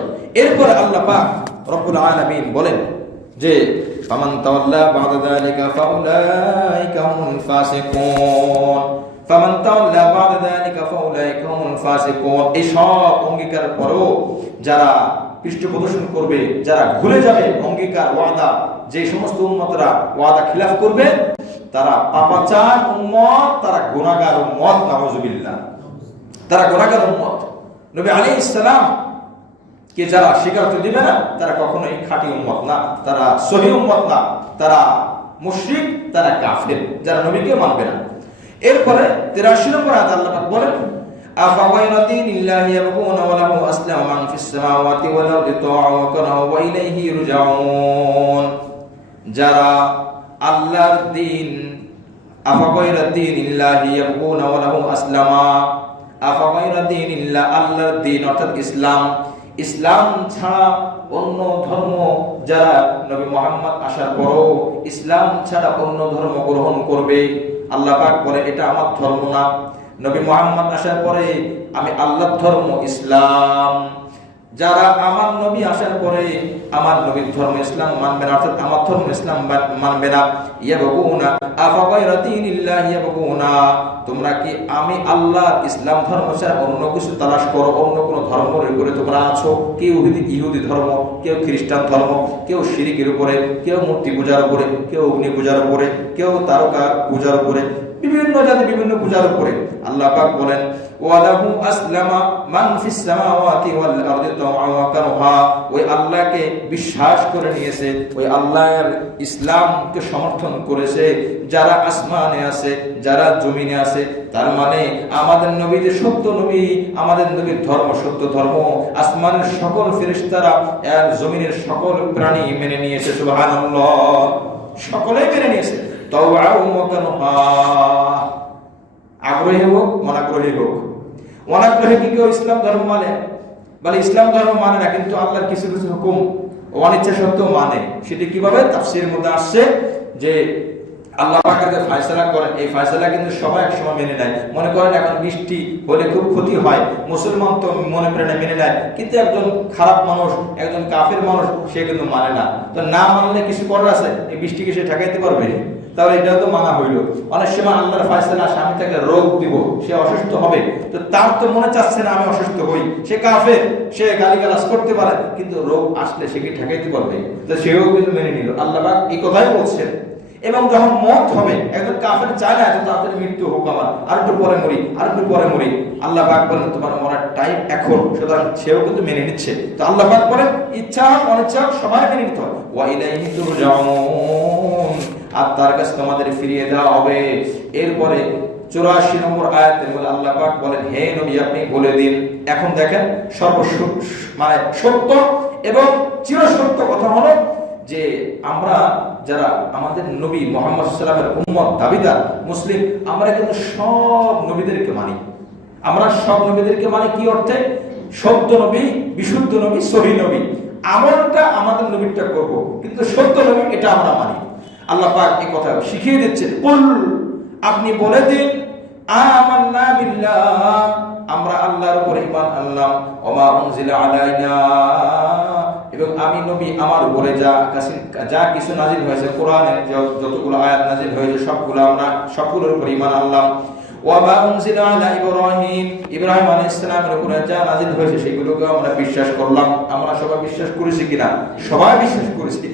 এরপরে আল্লাহ পাক রব্বুল আলামিন বলেন যে ফামান তাওয়াল্লা বা'দা যালিকা ফাউলাইকা হুমুল ফাসিকুন, ফামান তাওয়াল্লা বা'দা যালিকা ফাউলাইকা হুমুল ফাসিকুন। এই সব অঙ্গীকারের পরেও যারা পৃষ্ঠপ্রদর্শন করবে, যারা ভুলে যাবে অঙ্গীকার ওয়াদা, যে সমস্ত উম্মতরা ওয়াদা খিলাফ করবে, তারা পাপাচার উম্মত, তারা গুনাহগার উম্মত। নাউযুবিল্লাহ, তারা গুনাহগার উম্মত। নবী আলাইহিস সালাম কে যারা স্বীকার দিবে না, তারা কখনোই খাঁটি উম্মত না, তারা সহিহ উম্মত না, তারা মুশরিক, তারা কাফের, যারা নবীকে মানবে না। এরপরে 83 নম্বর আয়াত আল্লাহ পাক বলেন আফাগায়রা দীনিল্লাহি ইয়াবগুনা ওয়া লাহু আসলামা মান ফিস সামাওয়াতি ওয়াল আরদি তাওআন ওয়া কারহান ওয়া ইলাইহি ইরজাউন। যারা আল্লাহর দ্বীন, আফাগায়রা দীনিল্লাহি ইয়াবগুনা ওয়া লাহু আসলামা, আফাগায়রা দীনিল্লাহ, আল্লাহর দ্বীন অর্থাৎ ইসলাম, ইসলাম ছাড়া অন্য ধর্ম যারা নবী মুহাম্মদ আসার পরও ইসলাম ছাড়া অন্য ধর্ম গ্রহণ করবে, আল্লাহ পাক বলে এটা আমার ধর্ম না। নবী মুহাম্মদ আসার পরে আমি আল্লাহর ধর্ম ইসলাম, যারা আমার নবী আসার পরে আমার নবীর ধর্ম ইসলাম মানবে না, অর্থাৎ আমার ধর্ম ইসলাম মানবে না। ইয়াবগুনা আফাগায়রা দীনিল্লাহি ইয়াবগুনা, তোমরা কি আমি আল্লাহ ইসলাম ধর্ম ছাড়া অন্য কিছু তালাশ করো, অন্য কোনো ধর্মের উপরে তোমরা আছো? কেউ ইহুদি ধর্ম, কেউ খ্রিস্টান ধর্ম, কেউ শিরকের উপরে, কেউ মূর্তি পূজার উপরে, কেউ অগ্নি পূজার উপরে, কেউ তারকা পূজার উপরে, বিভিন্ন জাতি বিভিন্ন পূজার উপরে। আল্লাহ পাক বলেন ওয়ালাহু আসলামা মান ফিস সামাওয়াতি ওয়াল আরদি তাওআন ওয়া কারহা, ওই আল্লাহকে বিশ্বাস করে নিয়েছে, ওই আল্লাহর ইসলামকে সমর্থন করেছে যারা আসমানে আছে, যারা জমিনে আছে। তার মানে আমাদের নবী যে সত্য নবী, আমাদের নবীর ধর্ম সত্য ধর্ম, আসমানের সকল ফেরেশতারা আর জমিনের সকল প্রাণী মেনে নিয়েছে। সুবহানাল্লাহ, সকলেই মেনে নিয়েছে। আগ্রহী হোক অনাগ্রহী হোক, অনাগ্রহী কি কেউ ইসলাম ধর্ম মানে? বলে ইসলাম ধর্ম মানে না, কিন্তু আল্লাহর কিছু কিছু হুকুম অনিচ্ছা সত্ত্বেও মানে। সেটি কিভাবে? তাফসীরের মধ্যে আসছে যে আল্লাহ পাক যে ফয়সালা করেন, এই ফয়সালা কিন্তু সবাই একসময় মেনে নেয়। মনে করেন এখন বৃষ্টি হলে খুব ক্ষতি হয়, মুসলমান তো মনে প্রাণে মেনে নেয়, কিন্তু একজন খারাপ মানুষ, একজন কাফের মানুষ, সে কিন্তু মানে না। তো না মানলে কিছু করার আছে? এই বৃষ্টিকে সে ঠেকাইতে পারবে? তাহলে এটাও তো মানা হইল। অনেক সময় আল্লাহর ফয়সালা স্বামী তাকে রোগ দিব, সে অসুস্থ হবে, তো তার তো মনে চাচ্ছে না আমি অসুস্থ হই, সে কাফের, সে গালিগালাজ করতে পারে, কিন্তু রোগ আসলে সে কি ঠেকাইতে পারবে? তো সেও কিন্তু মেনে নিল। আল্লাহ পাক এই কথাই বলছেন। এবং যখন মত হবে, একজন কাফের চায় না যে তাড়াতাড়ি মৃত্যু হোক আমার, আর একটু পরে মরি, আর একটু পরে মরি, আল্লাহ পাক বলেন তোমার মরার টাইম এখন, সুতরাং সেও কিন্তু মেনে নিচ্ছে। তো আল্লাহ পাক বলেন ইচ্ছা অনিচ্ছা সবাই মেনে নিতে হবে। ওয়া ইলাইহি তুরজাউন, আর তার কাছে তোমাদের ফিরিয়ে দেওয়া হবে। এরপরে 84 নম্বর আয়াতের মধ্যে আল্লাহ পাক বলেন হে নবী আপনি বলে দিন। এখন দেখেন মানে সত্য এবং চিরসত্য কথা হলো যে আমরা যারা আমাদের নবী মুহাম্মদ সাল্লাল্লাহু আলাইহি ওয়াসাল্লামের উম্মত দাবিদার মুসলিম, আমরা কিন্তু সব নবীদেরকে মানি। আমরা সব নবীদেরকে মানি কি অর্থে? সত্য নবী, বিশুদ্ধ নবী, সহিহ নবী। আমলটা আমাদের নবীরটা করব, কিন্তু সত্য নবী এটা আমরা মানি। আল্লাহ পাক এই কথা শিখিয়ে দিচ্ছেন, কুল আপনি বলে দিন আমান্না বিল্লাহ, আমরা আল্লাহর উপর ঈমান আনলাম, ওমা উনজিলা আলাইনা, এবং আমি নবী আমার উপরে যা কিছু নাজিল হয়েছে কোরআনের যতগুলো আয়াত নাজিল হয়েছে সবগুলো আমরা সবগুলোর উপর ঈমান আনলাম। ওয়া মা উনজিলা আলা ইব্রাহিম, ইব্রাহিম আলাইহিস সালামের উপরে যা নাযিল হয়েছে সেগুলোকে আমরা বিশ্বাস করলাম। আমরা সবাই বিশ্বাস করেছি কিনা? সবাই বিশ্বাস করেছি।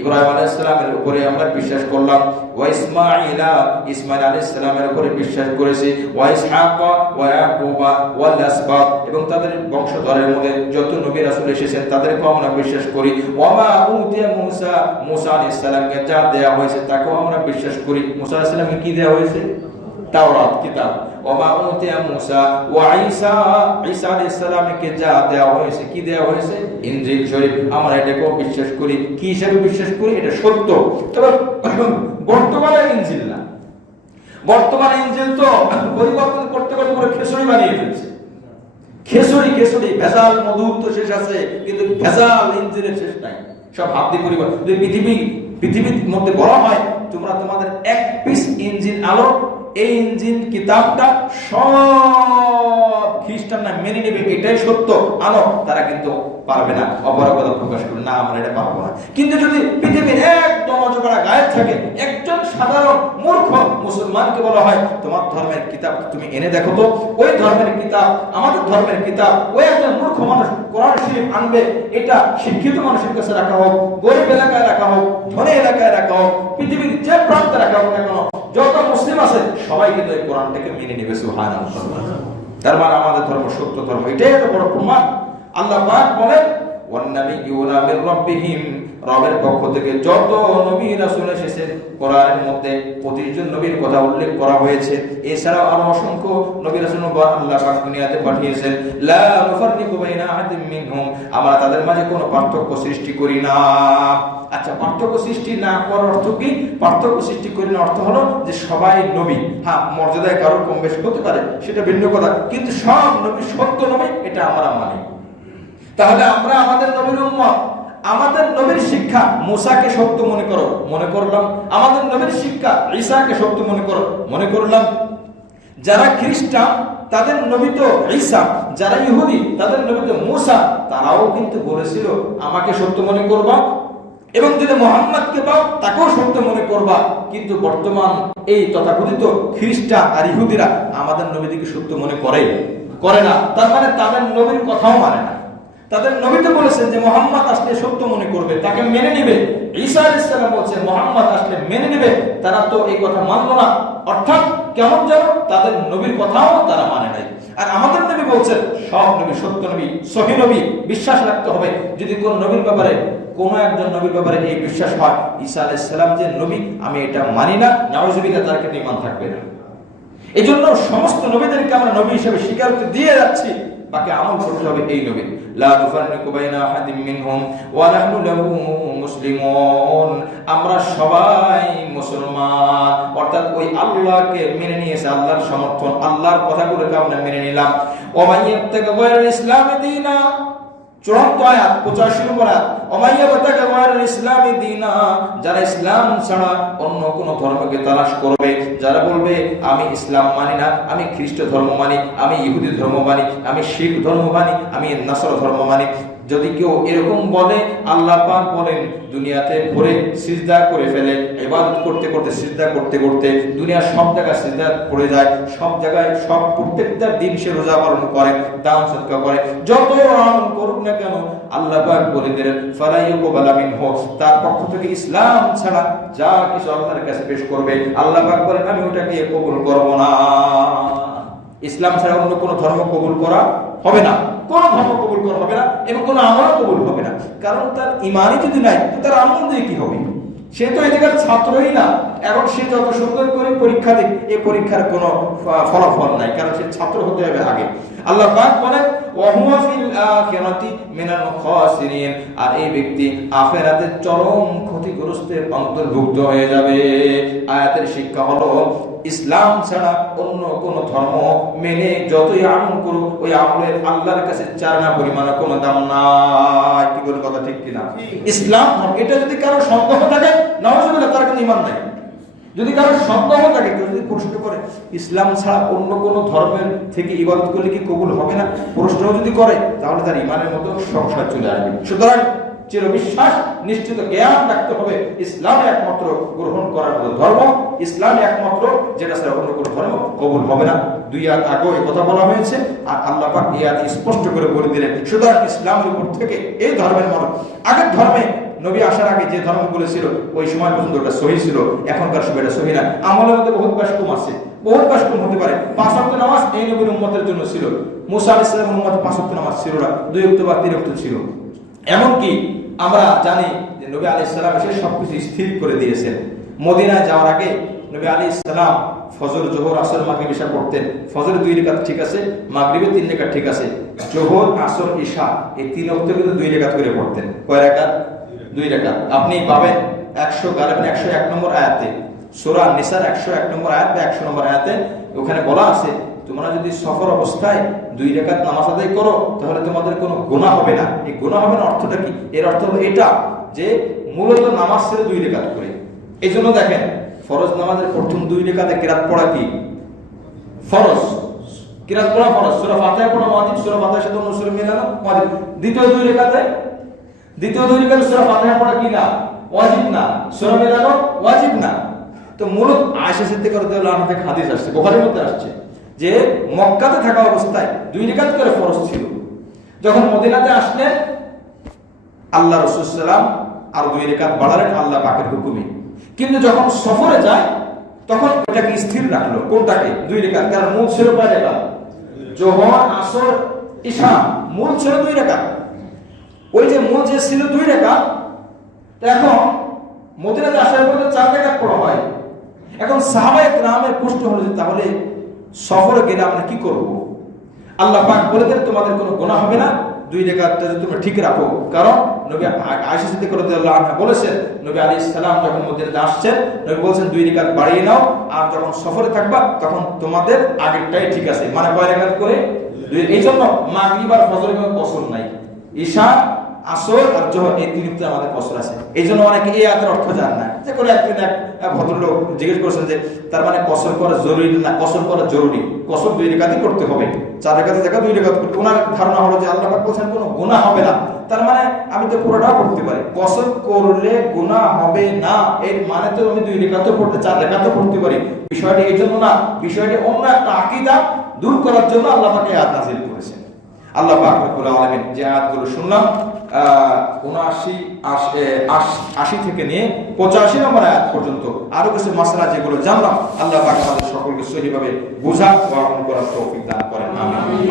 ইব্রাহিম আলাইহিস সালামের উপরে আমরা বিশ্বাস করলাম। ওয়া ইসমাঈলা, ইসমাঈল আলাইহিস সালামের উপরে বিশ্বাস করেছি। ওয়া ইসহাক ওয়া ইয়াকুবা ওয়াল আসবাত, এবং তাদের বংশধরের মধ্যে যত নবী রাসূল এসেছেন তাদেরকেও আমরা বিশ্বাস করি। ওয়া মা উতিয়া মূসা, মূসা আলাইহিস সালামকে যা দেয়া হয়েছে তাকেও আমরা বিশ্বাস করি। মূসা আলাইহিস সালামকে কি দেয়া হয়েছে? তাওরাত কিতাব। ওয়া মা উতিয়া মূসা ওয়া ঈসা, ঈসা আলাইহিস সালামকে যা দেয়া হয়েছে, কি দেয়া হয়েছে? ইনজিল শরীফ। আমরা এটাকেও বিশ্বাস করি। কি হিসেবে বিশ্বাস করি? এটা সত্য। তবে বর্তমানে ইনজিল না, বর্তমানে ইনজিল তো পরিবর্তন করতে করতে পুরো খেসুড়ি বানিয়ে ফেলছে। খেসুড়ি খেসুড়ি ভেজাল, মধুর তো শেষ আছে, কিন্তু ভেজাল ইনজিলের শেষ নাই। সব হাত দিয়ে পরিবর্তন। পৃথিবীর মধ্যে বলা হয় তোমরা তোমাদের এক পিস ইনজিল আলো, এই ইনজিল কিতাবটা সব খ্রিস্টানরা মেনে নেবে, এটাই সত্য আনো, তারা কিন্তু পারবে না, অপারগতা প্রকাশ করবে না, আমরা এটা পারবো না। কিন্তু যদি পৃথিবীর একদম অজগরা গায়েব থাকে, একজন সাধারণ মূর্খ মুসলমানকে বলা হয় তোমার ধর্মের কিতাব তুমি এনে দেখো তো, ওই ধর্মের কিতাব আমাদের ধর্মের কিতাব, ওই একজন মূর্খ মানুষ কোরআন শরীফ আনবে, এটা শিক্ষিত মানুষের কাছে রাখা হোক, গরিব এলাকায় রাখা হোক, ধনী এলাকায় রাখা হোক, পৃথিবীর যে প্রান্তে রাখা হোক না কেন, যত মুসলিম আছে সবাই কিন্তু এই কোরআনটাকে মেনে নেবে। সুবহানাল্লাহ। তার মানে আমাদের ধর্ম সত্য ধর্ম, এটাই এত বড় প্রমাণ। আল্লাহ পাক বলেন ওয়ান্নাবিয়ুনা মির রাব্বিহিম, রবের পক্ষ থেকে যত নবী রাসূল এসেছেন কোরআনের মধ্যে 25 জন নবীর কথা উল্লেখ করা হয়েছে। এছাড়াও আরো অসংখ্য নবী রাসূল আল্লাহ পাক দুনিয়াতে পাঠিয়েছেন। লা নুফাররিকু বাইনা আহাদিম মিনহুম, আমরা তাদের মাঝে কোনো পার্থক্য সৃষ্টি করি না। আচ্ছা, পার্থক্য সৃষ্টি না করার অর্থ কি? পার্থক্য সৃষ্টি করি না অর্থ হলো যে সবাই নবী, হ্যাঁ মর্যাদায় কারো কম বেশি হতে পারে, সেটা ভিন্ন কথা, কিন্তু সব নবী সত্য নবী, এটা আমরা মানি। তাহলে আমরা আমাদের নবীর উম্মত, আমাদের নবীর শিক্ষা মুসাকে সত্য মনে করো, মনে করলাম। আমাদের নবীর শিক্ষা ঈসাকে সত্য মনে করো, মনে করলাম। যারা খ্রিস্টান তাদের নবী তো ঈসা, যারা ইহুদি তাদের নবী তো মুসা, তারাও কিন্তু বলেছিল আমাকে সত্য মনে করবা, এবং যদি মুহাম্মদকে পাও তাকেও সত্য মনে করবা। কিন্তু বর্তমান এই তথাকথিত খ্রিস্টান আর ইহুদিরা আমাদের নবীকে সত্য মনে করে না। তার মানে তাদের নবীর কথাও মানে না। তাদের নবী তো বলেছেন যে মুহাম্মদ আসলে সত্য মনে করবে, তাকে মেনে নেবে। ঈসা আলাইহিস সালাম বলছেন মুহাম্মদ আসলে মেনে নেবে, তারা তো এই কথা মানলো না। অর্থাৎ কেমন যেন তাদের নবীর কথাও তারা মানে নাই। আর আমাদের নবী বলছেন সব নবী সত্য নবী, সহি নবী, বিশ্বাস রাখতে হবে। যদি কোন নবীর ব্যাপারে, কোন একজন নবীর ব্যাপারে এই বিশ্বাস হয় ঈসা আলাইহিস সালাম যে নবী, আমি এটা মানি না, নাউযুবিল্লাহ, তার ক্ষেত্রে ঈমান থাকবে না। এজন্য সমস্ত নবীদেরকে আমরা নবী হিসেবে স্বীকৃতি দিয়ে যাচ্ছি, বাকি আমল করতে হবে এই নবী। লা নুফাররিকু বাইনা আহাদিম মিনহুম ওয়া নাহনু লাহু মুসলিমুন, আমরা সবাই মুসলমান, অর্থাৎ ওই আল্লাহকে মেনে নিয়েছে, আল্লাহর সমর্থন, আল্লাহর কথাগুলোকে আমরা মেনে নিলাম। ওয়া মান ইয়াবতাগি গায়রাল ইসলামি দীনা, 84 আয়াত 85 নম্বর আয়াত, ওমাইয়া বাতাকা ওয়াল ইসলামি দীনা, যারা ইসলাম ছাড়া অন্য কোন ধর্মকে তালাশ করবে, যারা বলবে আমি ইসলাম মানি না, আমি খ্রিস্ট ধর্ম মানি, আমি ইহুদি ধর্ম মানি, আমি শিখ ধর্ম মানি, আমি নাসরা ধর্ম মানি, যদি কেউ এরকম বলে, আল্লাহ পাক বলেন দুনিয়াতে ভরে সিজদা করে ফেলে, ইবাদত করতে করতে সিজদা করতে করতে দুনিয়ার সব জায়গায় সিজদা পড়ে যায়, সব জায়গায় সব প্রত্যেকটা দিন সে রোজা পালন করে, দান সদকা করে, যত আমল করুক না কেন আল্লাহ পাক বলে দিলেন ফালা ইউকবালা মিনহু, তার পক্ষ থেকে ইসলাম ছাড়া যা কিছু আল্লাহর কাছে পেশ করবে আল্লাহ পাক বলেন আমি ওটাকে কবুল করব না। ইসলাম ছাড়া অন্য কোনো ধর্ম কবুল করা হবে না, কোন ধর্ম কবুল করা হবে না, এবং কোন আমল কবুল হবে না। কারণ তার ঈমানই যদি নাই তো তার আমল দিয়ে কি হবে? সে তো এদিকের ছাত্রই না, এখন সে যত সুন্দর করে পরীক্ষা দিক, এই পরীক্ষার কোনো ফলাফল নাই, কারণ সে ছাত্র হতে হবে আগে। আল্লাহ পাক বলেন ওয়া হুয়া ফিল আখিরাতি মিনাল খাসিরিন, আর এই ব্যক্তি আখিরাতে চরম ক্ষতিগ্রস্তের অন্তর্ভুক্ত হয়ে যাবে। আয়াতের শিক্ষা হলো ইসলাম ছাড়া অন্য কোন ধর্ম মেনে যতই আমল করুক ওই আমলের আল্লাহর কাছে চারনা পরিমাণ কোনো দাম নাই। কি বলে কথা ঠিক কিনা? ইসলাম এটা যদি কারো সন্দেহ থাকে নাউজুবিল্লাহ, তার কোনো ঈমান নাই। যদি কারো সন্দেহ থাকে, কেউ যদি প্রশ্ন করে ইসলাম ছাড়া অন্য কোন ধর্মের থেকে ইবাদত করলে কি কবুল হবে না, প্রশ্ন যদি করে, তাহলে তার ঈমানের মতো সংশয় চলে আসবে। সুতরাং চিরবিশ্বাস নিশ্চিত জ্ঞান রাখতে হবে ইসলামে একমাত্র গ্রহণ করার ধর্ম, ইসলামে একমাত্র যেটা ছাড়া অন্য কোনো ধর্ম কবুল হবে না। 2 আয়াত আগেও এই কথা বলা হয়েছে, আর আল্লাহ পাক এই আয়াতে স্পষ্ট করে বলে দিলেন সুতরাং ইসলামের উপর থেকে এই ধর্মের মানুষ আগের ধর্মে নবী আসার আগে যে ধর্মগুলো ছিল ওই সময় পর্যন্ত ওটা সহি ছিল, এখনকার সময় এটা সহি না। আমলের মধ্যে বহুত কম আছে, বহুত কম হতে পারে। 5 ওয়াক্ত নামাজ এই নবীর উম্মতের জন্য ছিল, মুসা আলাইহিস সালামের উম্মত 5 ওয়াক্ত নামাজ ছিল না, 2 ওয়াক্ত বা 3 ওয়াক্ত ছিল। এমনকি আমরা জানি যে নবী আলাইহিস সালাম এসে সবকিছু স্থির করে দিয়েছেন। মদিনায় যাওয়ার আগে নবী আলাইহিস সালাম ফজর, জোহর, আসর, মাগরিব, ইশা পড়তেন। ফজরে 2 রাকাত ঠিক আছে, মাগরিবে 3 রাকাত ঠিক আছে, জোহর, আসর, ইশা এই 3 ওয়াক্ত কিন্তু 2 রাকাত করে পড়তেন। কয় রাকাত? 2 রাকাত। আপনি পাবেন 101 নম্বর আয়াতে, সূরা নিসার 101 নম্বর আয়াত বা 100 নম্বর আয়াতে ওখানে বলা আছে তোমরা যদি সফর অবস্থায় 2 রাকাত নামাজ আদায় করো তাহলে তোমাদের কোনো গুনাহ হবে না। এই গুনাহ হবে না অর্থটা কি? এর অর্থ হলো এটা যে মূলত নামাজ ছেড়ে 2 রাকাত করে। এইজন্য দেখেন ফরজ নামাজের প্রথম 2 রাকাতে কিরাত পড়া কি ফরজ, কিরাত পড়া ফরজ। সূরা ফাতিহা পড়া ওয়াজিব, সূরা ফাতিহার সাথে অন্য সূরা মিলানো ওয়াজিব। দ্বিতীয় 2 রাকাতে সূরা ফাতিহা পড়া কি না ওয়াজিব না, সূরা মিলানো ওয়াজিব না। তো মূলত আয়েশা সিদ্দিকা রাদিয়াল্লাহু আনহা থেকে হাদিস আসছে, বুখারীর মধ্যে আসছে যে মক্কাতে থাকা অবস্থায় 2 রাকাত করে ফরজ ছিল। যখন মদিনাতে আসলেন আল্লাহ রাসূল সাল্লাল্লাহু আলাইহি ওয়াসাল্লাম আর 2 রাকাত বাড়ালেন আল্লাহ পাকের হুকুমে। কিন্তু যখন সফরে যায় তখন ওটাকে স্থির রাখলো। কোনটাকে? 2 রাকাত। কারণ মূল ছিল কয় রাকাত? যোহর, আসর, ইশা মূল ছিল 2 রাকাত। ওই যে মূল যে ছিল 2 রাকাত, এখন মদিনাতে আসার পরে 4 রাকাত পড়া হয়। এখন সাহাবায়ে কেরামের প্রশ্ন হলো যে তাহলে সফরে গেলে আমরা কি করব? আল্লাহ পাক বলে দেন তোমাদের কোনো গুনাহ হবে না 2 রাকাতটা যদি তোমরা ঠিক রাখো। কারণ নবী আয়েশা সিদ্দিকা রাদিয়াল্লাহু আনহা বলেছেন নবী আলাইহিস সালাম যখন মদিনাতে আসছেন নবী বলেছেন 2 রাকাত বাড়িয়ে নাও, আর যখন সফরে থাকবা তখন তোমাদের আগেরটাই ঠিক আছে। মানে কয় রাকাত করে? 2। এইজন্য মাগরিব আর ফজরের কোনো কসর নাই, ঈশা, আসর আর জোহর এই 3 তে আমাদের কসর আছে। এইজন্য অনেকে এই আয়াতের অর্থ জানেন না। যে করে একদিন এক ভদ্রলোক জিজ্ঞেস করেছেন যে তার মানে কসর করা জরুরি না? কসর করা জরুরি, কসর 2 রাকাতই করতে হবে। 4 রাকাতের জায়গায় 2 রাকাত করতে। ওনার ধারণা হলো যে আল্লাহ পাক বলেছেন কোনো গুনাহ হবে না, তার মানে আমি তো পুরোটা পড়তে পারি। কসর করলে গুনাহ হবে না এর মানে তো আমি 2 রাকাতও পড়তে 4 রাকাতও পড়তে পারি। বিষয়টা এই জন্য না, বিষয়টা অন্য একটা আকীদা দূর করার জন্য আল্লাহ পাক এই আয়াত নাযিল করেছেন। আল্লাহ পাক রব্বুল আলামিন যে আয়াতগুলো শুনলাম 80 থেকে নিয়ে 85 নম্বর আয়াত পর্যন্ত আরো কিছু মাসআলা যেগুলো জানলাম, আল্লাহ পাক আমাদের সকলকে সঠিকভাবে বোঝা ও আমল করার তৌফিক দান করেন। আমিন।